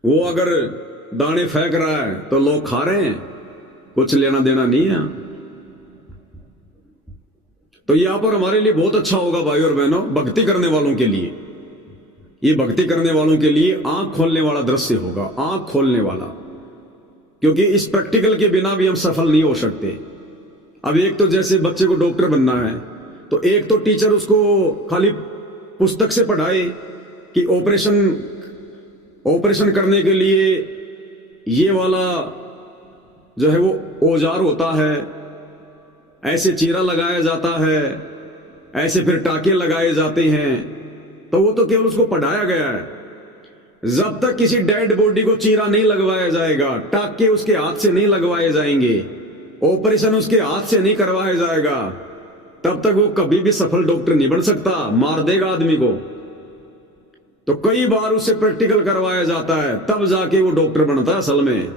वो अगर दाने फेंक रहा है तो लोग खा रहे हैं, कुछ लेना देना नहीं है। तो यहां पर हमारे लिए बहुत अच्छा होगा भाई और बहनों, भक्ति करने वालों के लिए, ये भक्ति करने वालों के लिए आंख खोलने वाला दृश्य होगा, आंख खोलने वाला। क्योंकि इस प्रैक्टिकल के बिना भी हम सफल नहीं हो सकते। अब एक तो जैसे बच्चे को डॉक्टर बनना है, तो एक तो टीचर उसको खाली पुस्तक से पढ़ाए कि ऑपरेशन करने के लिए ये वाला जो है वो औजार होता है, ऐसे चीरा लगाया जाता है, ऐसे फिर टाके लगाए जाते हैं। तो वो तो केवल उसको पढ़ाया गया है। जब तक किसी डेड बॉडी को चीरा नहीं लगवाया जाएगा, टाके उसके हाथ से नहीं लगवाए जाएंगे, ऑपरेशन उसके हाथ से नहीं करवाया जाएगा, तब तक वो कभी भी सफल डॉक्टर नहीं बन सकता, मार देगा आदमी को। तो कई बार उससे प्रैक्टिकल करवाया जाता है, तब जाके वो डॉक्टर बनता है असल में।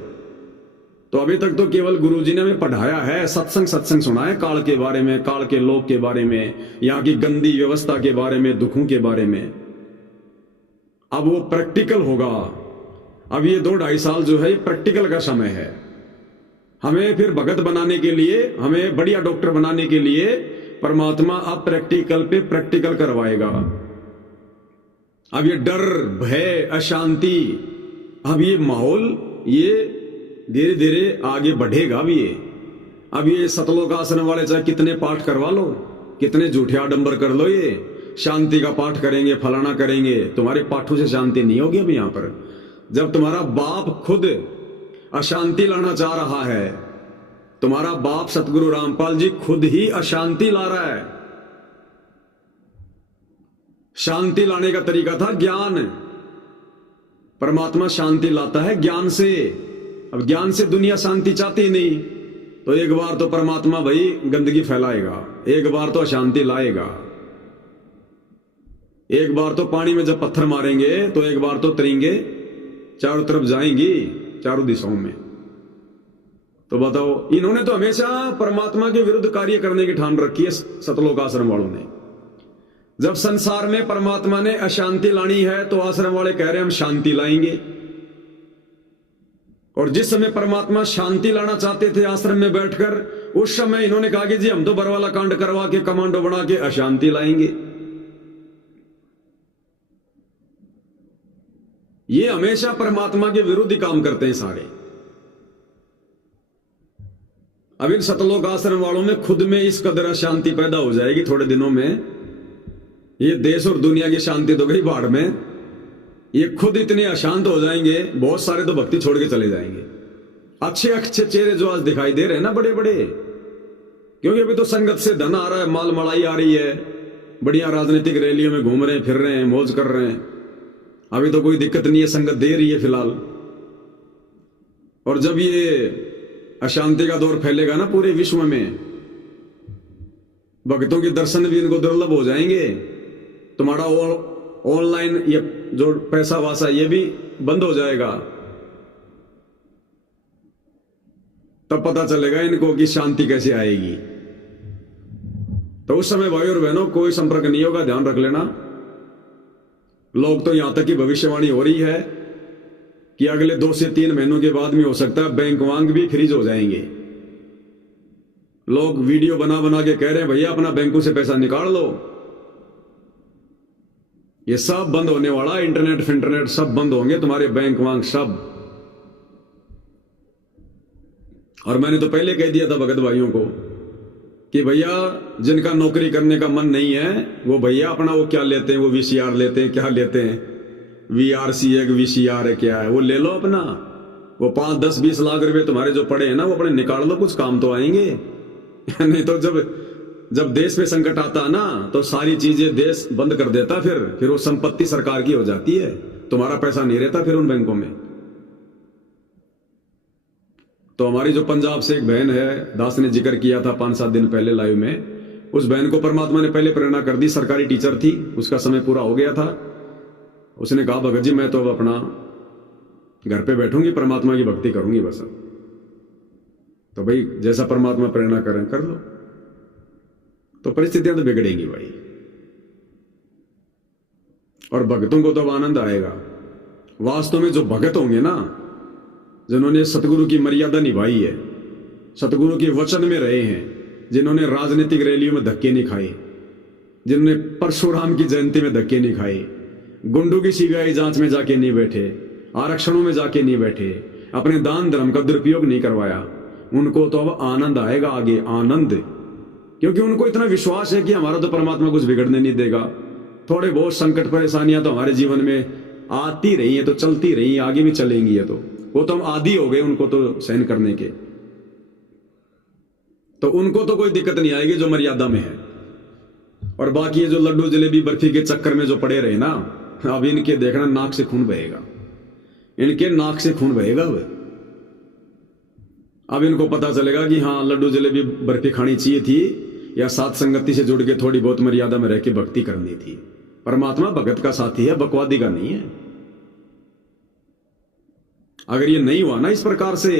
तो अभी तक तो केवल गुरुजी ने हमें पढ़ाया है, सत्संग सुना है, काल के बारे में, काल के लोक के बारे में, यहाँ की गंदी व्यवस्था के बारे में, दुखों के बारे में। अब वो प्रैक्टिकल होगा। अब ये 2-2.5 साल जो है ये प्रैक्टिकल का समय है। हमें फिर भगत बनाने के लिए, हमें बढ़िया डॉक्टर बनाने के लिए परमात्मा अब प्रैक्टिकल पे प्रैक्टिकल करवाएगा। अब ये डर, भय, अशांति, अब ये माहौल ये धीरे धीरे आगे बढ़ेगा। अब ये सतलोक आश्रम वाले चाहे कितने पाठ करवा लो, कितने झूठे आडंबर कर लो, ये शांति का पाठ करेंगे, फलाना करेंगे, तुम्हारे पाठों से शांति नहीं होगी। अभी यहां पर जब तुम्हारा बाप खुद अशांति लाना चाह रहा है, तुम्हारा बाप सतगुरु रामपाल जी खुद ही अशांति ला रहा है। शांति लाने का तरीका था ज्ञान। परमात्मा शांति लाता है ज्ञान से। अब ज्ञान से दुनिया शांति चाहती नहीं, तो एक बार तो परमात्मा भाई गंदगी फैलाएगा, एक बार तो अशांति लाएगा। एक बार तो पानी में जब पत्थर मारेंगे तो एक बार तो तरेंगे चारों तरफ जाएंगी, चारों दिशाओं में। तो बताओ, इन्होंने तो हमेशा परमात्मा के विरुद्ध कार्य करने की ठान रखी है सतलोक आश्रम वालों ने। जब संसार में परमात्मा ने अशांति लानी है तो आश्रम वाले कह रहे हैं हम शांति लाएंगे। और जिस समय परमात्मा शांति लाना चाहते थे आश्रम में बैठकर, उस समय इन्होंने कहा कि जी हम तो बरवाला कांड करवा के कमांडो बना के अशांति लाएंगे। ये हमेशा परमात्मा के विरुद्ध ही काम करते हैं सारे। अब इन सतलोक आश्रम वालों में खुद में इस कदर अशांति पैदा हो जाएगी थोड़े दिनों में, ये देश और दुनिया की शांति तो गई बाढ़ में, ये खुद इतने अशांत हो जाएंगे, बहुत सारे तो भक्ति छोड़ के चले जाएंगे। अच्छे अच्छे चेहरे जो आज दिखाई दे रहे हैं ना बड़े बड़े, क्योंकि अभी तो संगत से धन आ रहा है, माल मलाई आ रही है, बढ़िया राजनीतिक रैलियों में घूम रहे हैं, फिर रहे हैं, मौज कर रहे हैं। अभी तो कोई दिक्कत नहीं है, संगत दे रही है फिलहाल। और जब ये अशांति का दौर फैलेगा ना पूरे विश्व में, भक्तों के दर्शन भी इनको दुर्लभ हो जाएंगे। तुम्हारा ऑनलाइन ये जो पैसा वासा ये भी बंद हो जाएगा। तब पता चलेगा इनको कि शांति कैसे आएगी। तो उस समय भाई और बहनों कोई संपर्क नहीं होगा, ध्यान रख लेना। लोग तो यहां तक की भविष्यवाणी हो रही है कि अगले 2 से 3 महीनों के बाद में हो सकता है बैंक वांग भी फ्रीज हो जाएंगे। लोग वीडियो बना बना के कह रहे हैं भैया अपना बैंकों से पैसा निकाल लो। ये सब बंद होने वाला, इंटरनेट सब बंद होंगे, तुम्हारे बैंक वांग सब। और मैंने तो पहले कह दिया था भगत भाइयों को कि भैया जिनका नौकरी करने का मन नहीं है वो भैया अपना वो क्या लेते हैं, वो VCR लेते हैं, क्या लेते हैं, VRC है कि VCR है क्या है, वो ले लो अपना। वो 5, 10, 20 लाख रुपए तुम्हारे जो पड़े हैं ना वो अपने निकाल लो, कुछ काम तो आएंगे। नहीं तो जब देश पे संकट आता है ना तो सारी चीजें देश बंद कर देता, फिर वो संपत्ति सरकार की हो जाती है, तुम्हारा पैसा नहीं रहता फिर उन बैंकों में। तो हमारी जो पंजाब से एक बहन है, दास ने जिक्र किया था 5-7 दिन पहले लाइव में, उस बहन को परमात्मा ने पहले प्रेरणा कर दी। सरकारी टीचर थी, उसका समय पूरा हो गया था। उसने कहा भगत जी मैं तो अब अपना घर पे बैठूंगी, परमात्मा की भक्ति करूंगी बस। अब तो भाई जैसा परमात्मा प्रेरणा करें कर लो। तो परिस्थितियां तो बिगड़ेंगी भाई, और भक्तों को तो अब आनंद आएगा। वास्तव में जो भगत होंगे ना, जिन्होंने सतगुरु की मर्यादा निभाई है, सतगुरु के वचन में रहे हैं, जिन्होंने राजनीतिक रैलियों में धक्के नहीं खाए, जिन्होंने परशुराम की जयंती में धक्के नहीं खाए, गुंडों की सीबीआई जांच में जाके नहीं बैठे, आरक्षणों में जाके नहीं बैठे, अपने दान धर्म का दुरुपयोग नहीं करवाया, उनको तो अब आनंद आएगा आगे, आनंद। क्योंकि उनको इतना विश्वास है कि हमारा तो परमात्मा कुछ बिगड़ने नहीं देगा। थोड़े बहुत संकट परेशानियां तो हमारे जीवन में आती रही है, तो चलती रही, आगे भी चलेंगी। है तो वो तो हम आदी हो गए उनको तो सहन करने के, तो उनको तो कोई दिक्कत नहीं आएगी जो मर्यादा में है। और बाकी ये जो लड्डू जलेबी बर्फी के चक्कर में जो पड़े रहे ना, अब इनके देखना नाक से खून बहेगा, इनके नाक से खून बहेगा। अब इनको पता चलेगा कि हाँ लड्डू जलेबी बर्फी खानी चाहिए थी, या साथ संगति से जुड़ के थोड़ी बहुत मर्यादा में रह के भक्ति करनी थी। परमात्मा भगत का साथी है, बकवादी का नहीं है। अगर ये नहीं हुआ ना इस प्रकार से,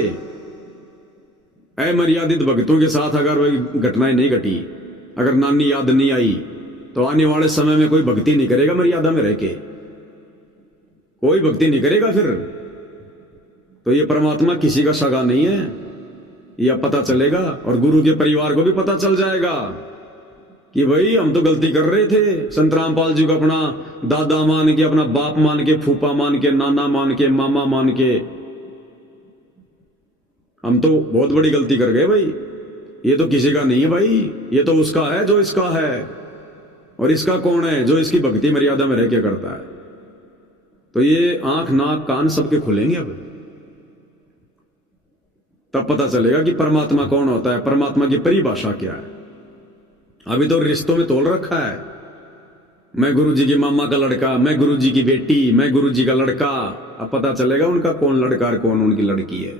अमर्यादित भक्तों के साथ अगर वही घटनाएं नहीं घटी, अगर नानी याद नहीं आई, तो आने वाले समय में कोई भक्ति नहीं करेगा मर्यादा में रह के, कोई भक्ति नहीं करेगा फिर। तो ये परमात्मा किसी का सगा नहीं है, यह पता चलेगा। और गुरु के परिवार को भी पता चल जाएगा कि भाई हम तो गलती कर रहे थे। संत रामपाल जी को अपना दादा मान के, अपना बाप मान के, फूफा मान के, नाना मान के, मामा मान के, हम तो बहुत बड़ी गलती कर गए भाई। ये तो किसी का नहीं है भाई, ये तो उसका है जो इसका है। और इसका कौन है? जो इसकी भक्ति मर्यादा में रह के करता है। तो ये आंख नाक कान सबके खुलेंगे अब, तब पता चलेगा कि परमात्मा कौन होता है, परमात्मा की परिभाषा क्या है। अभी तो रिश्तों में तोल रखा है, मैं गुरुजी के मामा का लड़का, मैं गुरुजी की बेटी, मैं गुरुजी का लड़का। अब पता चलेगा उनका कौन लड़का और कौन उनकी लड़की है।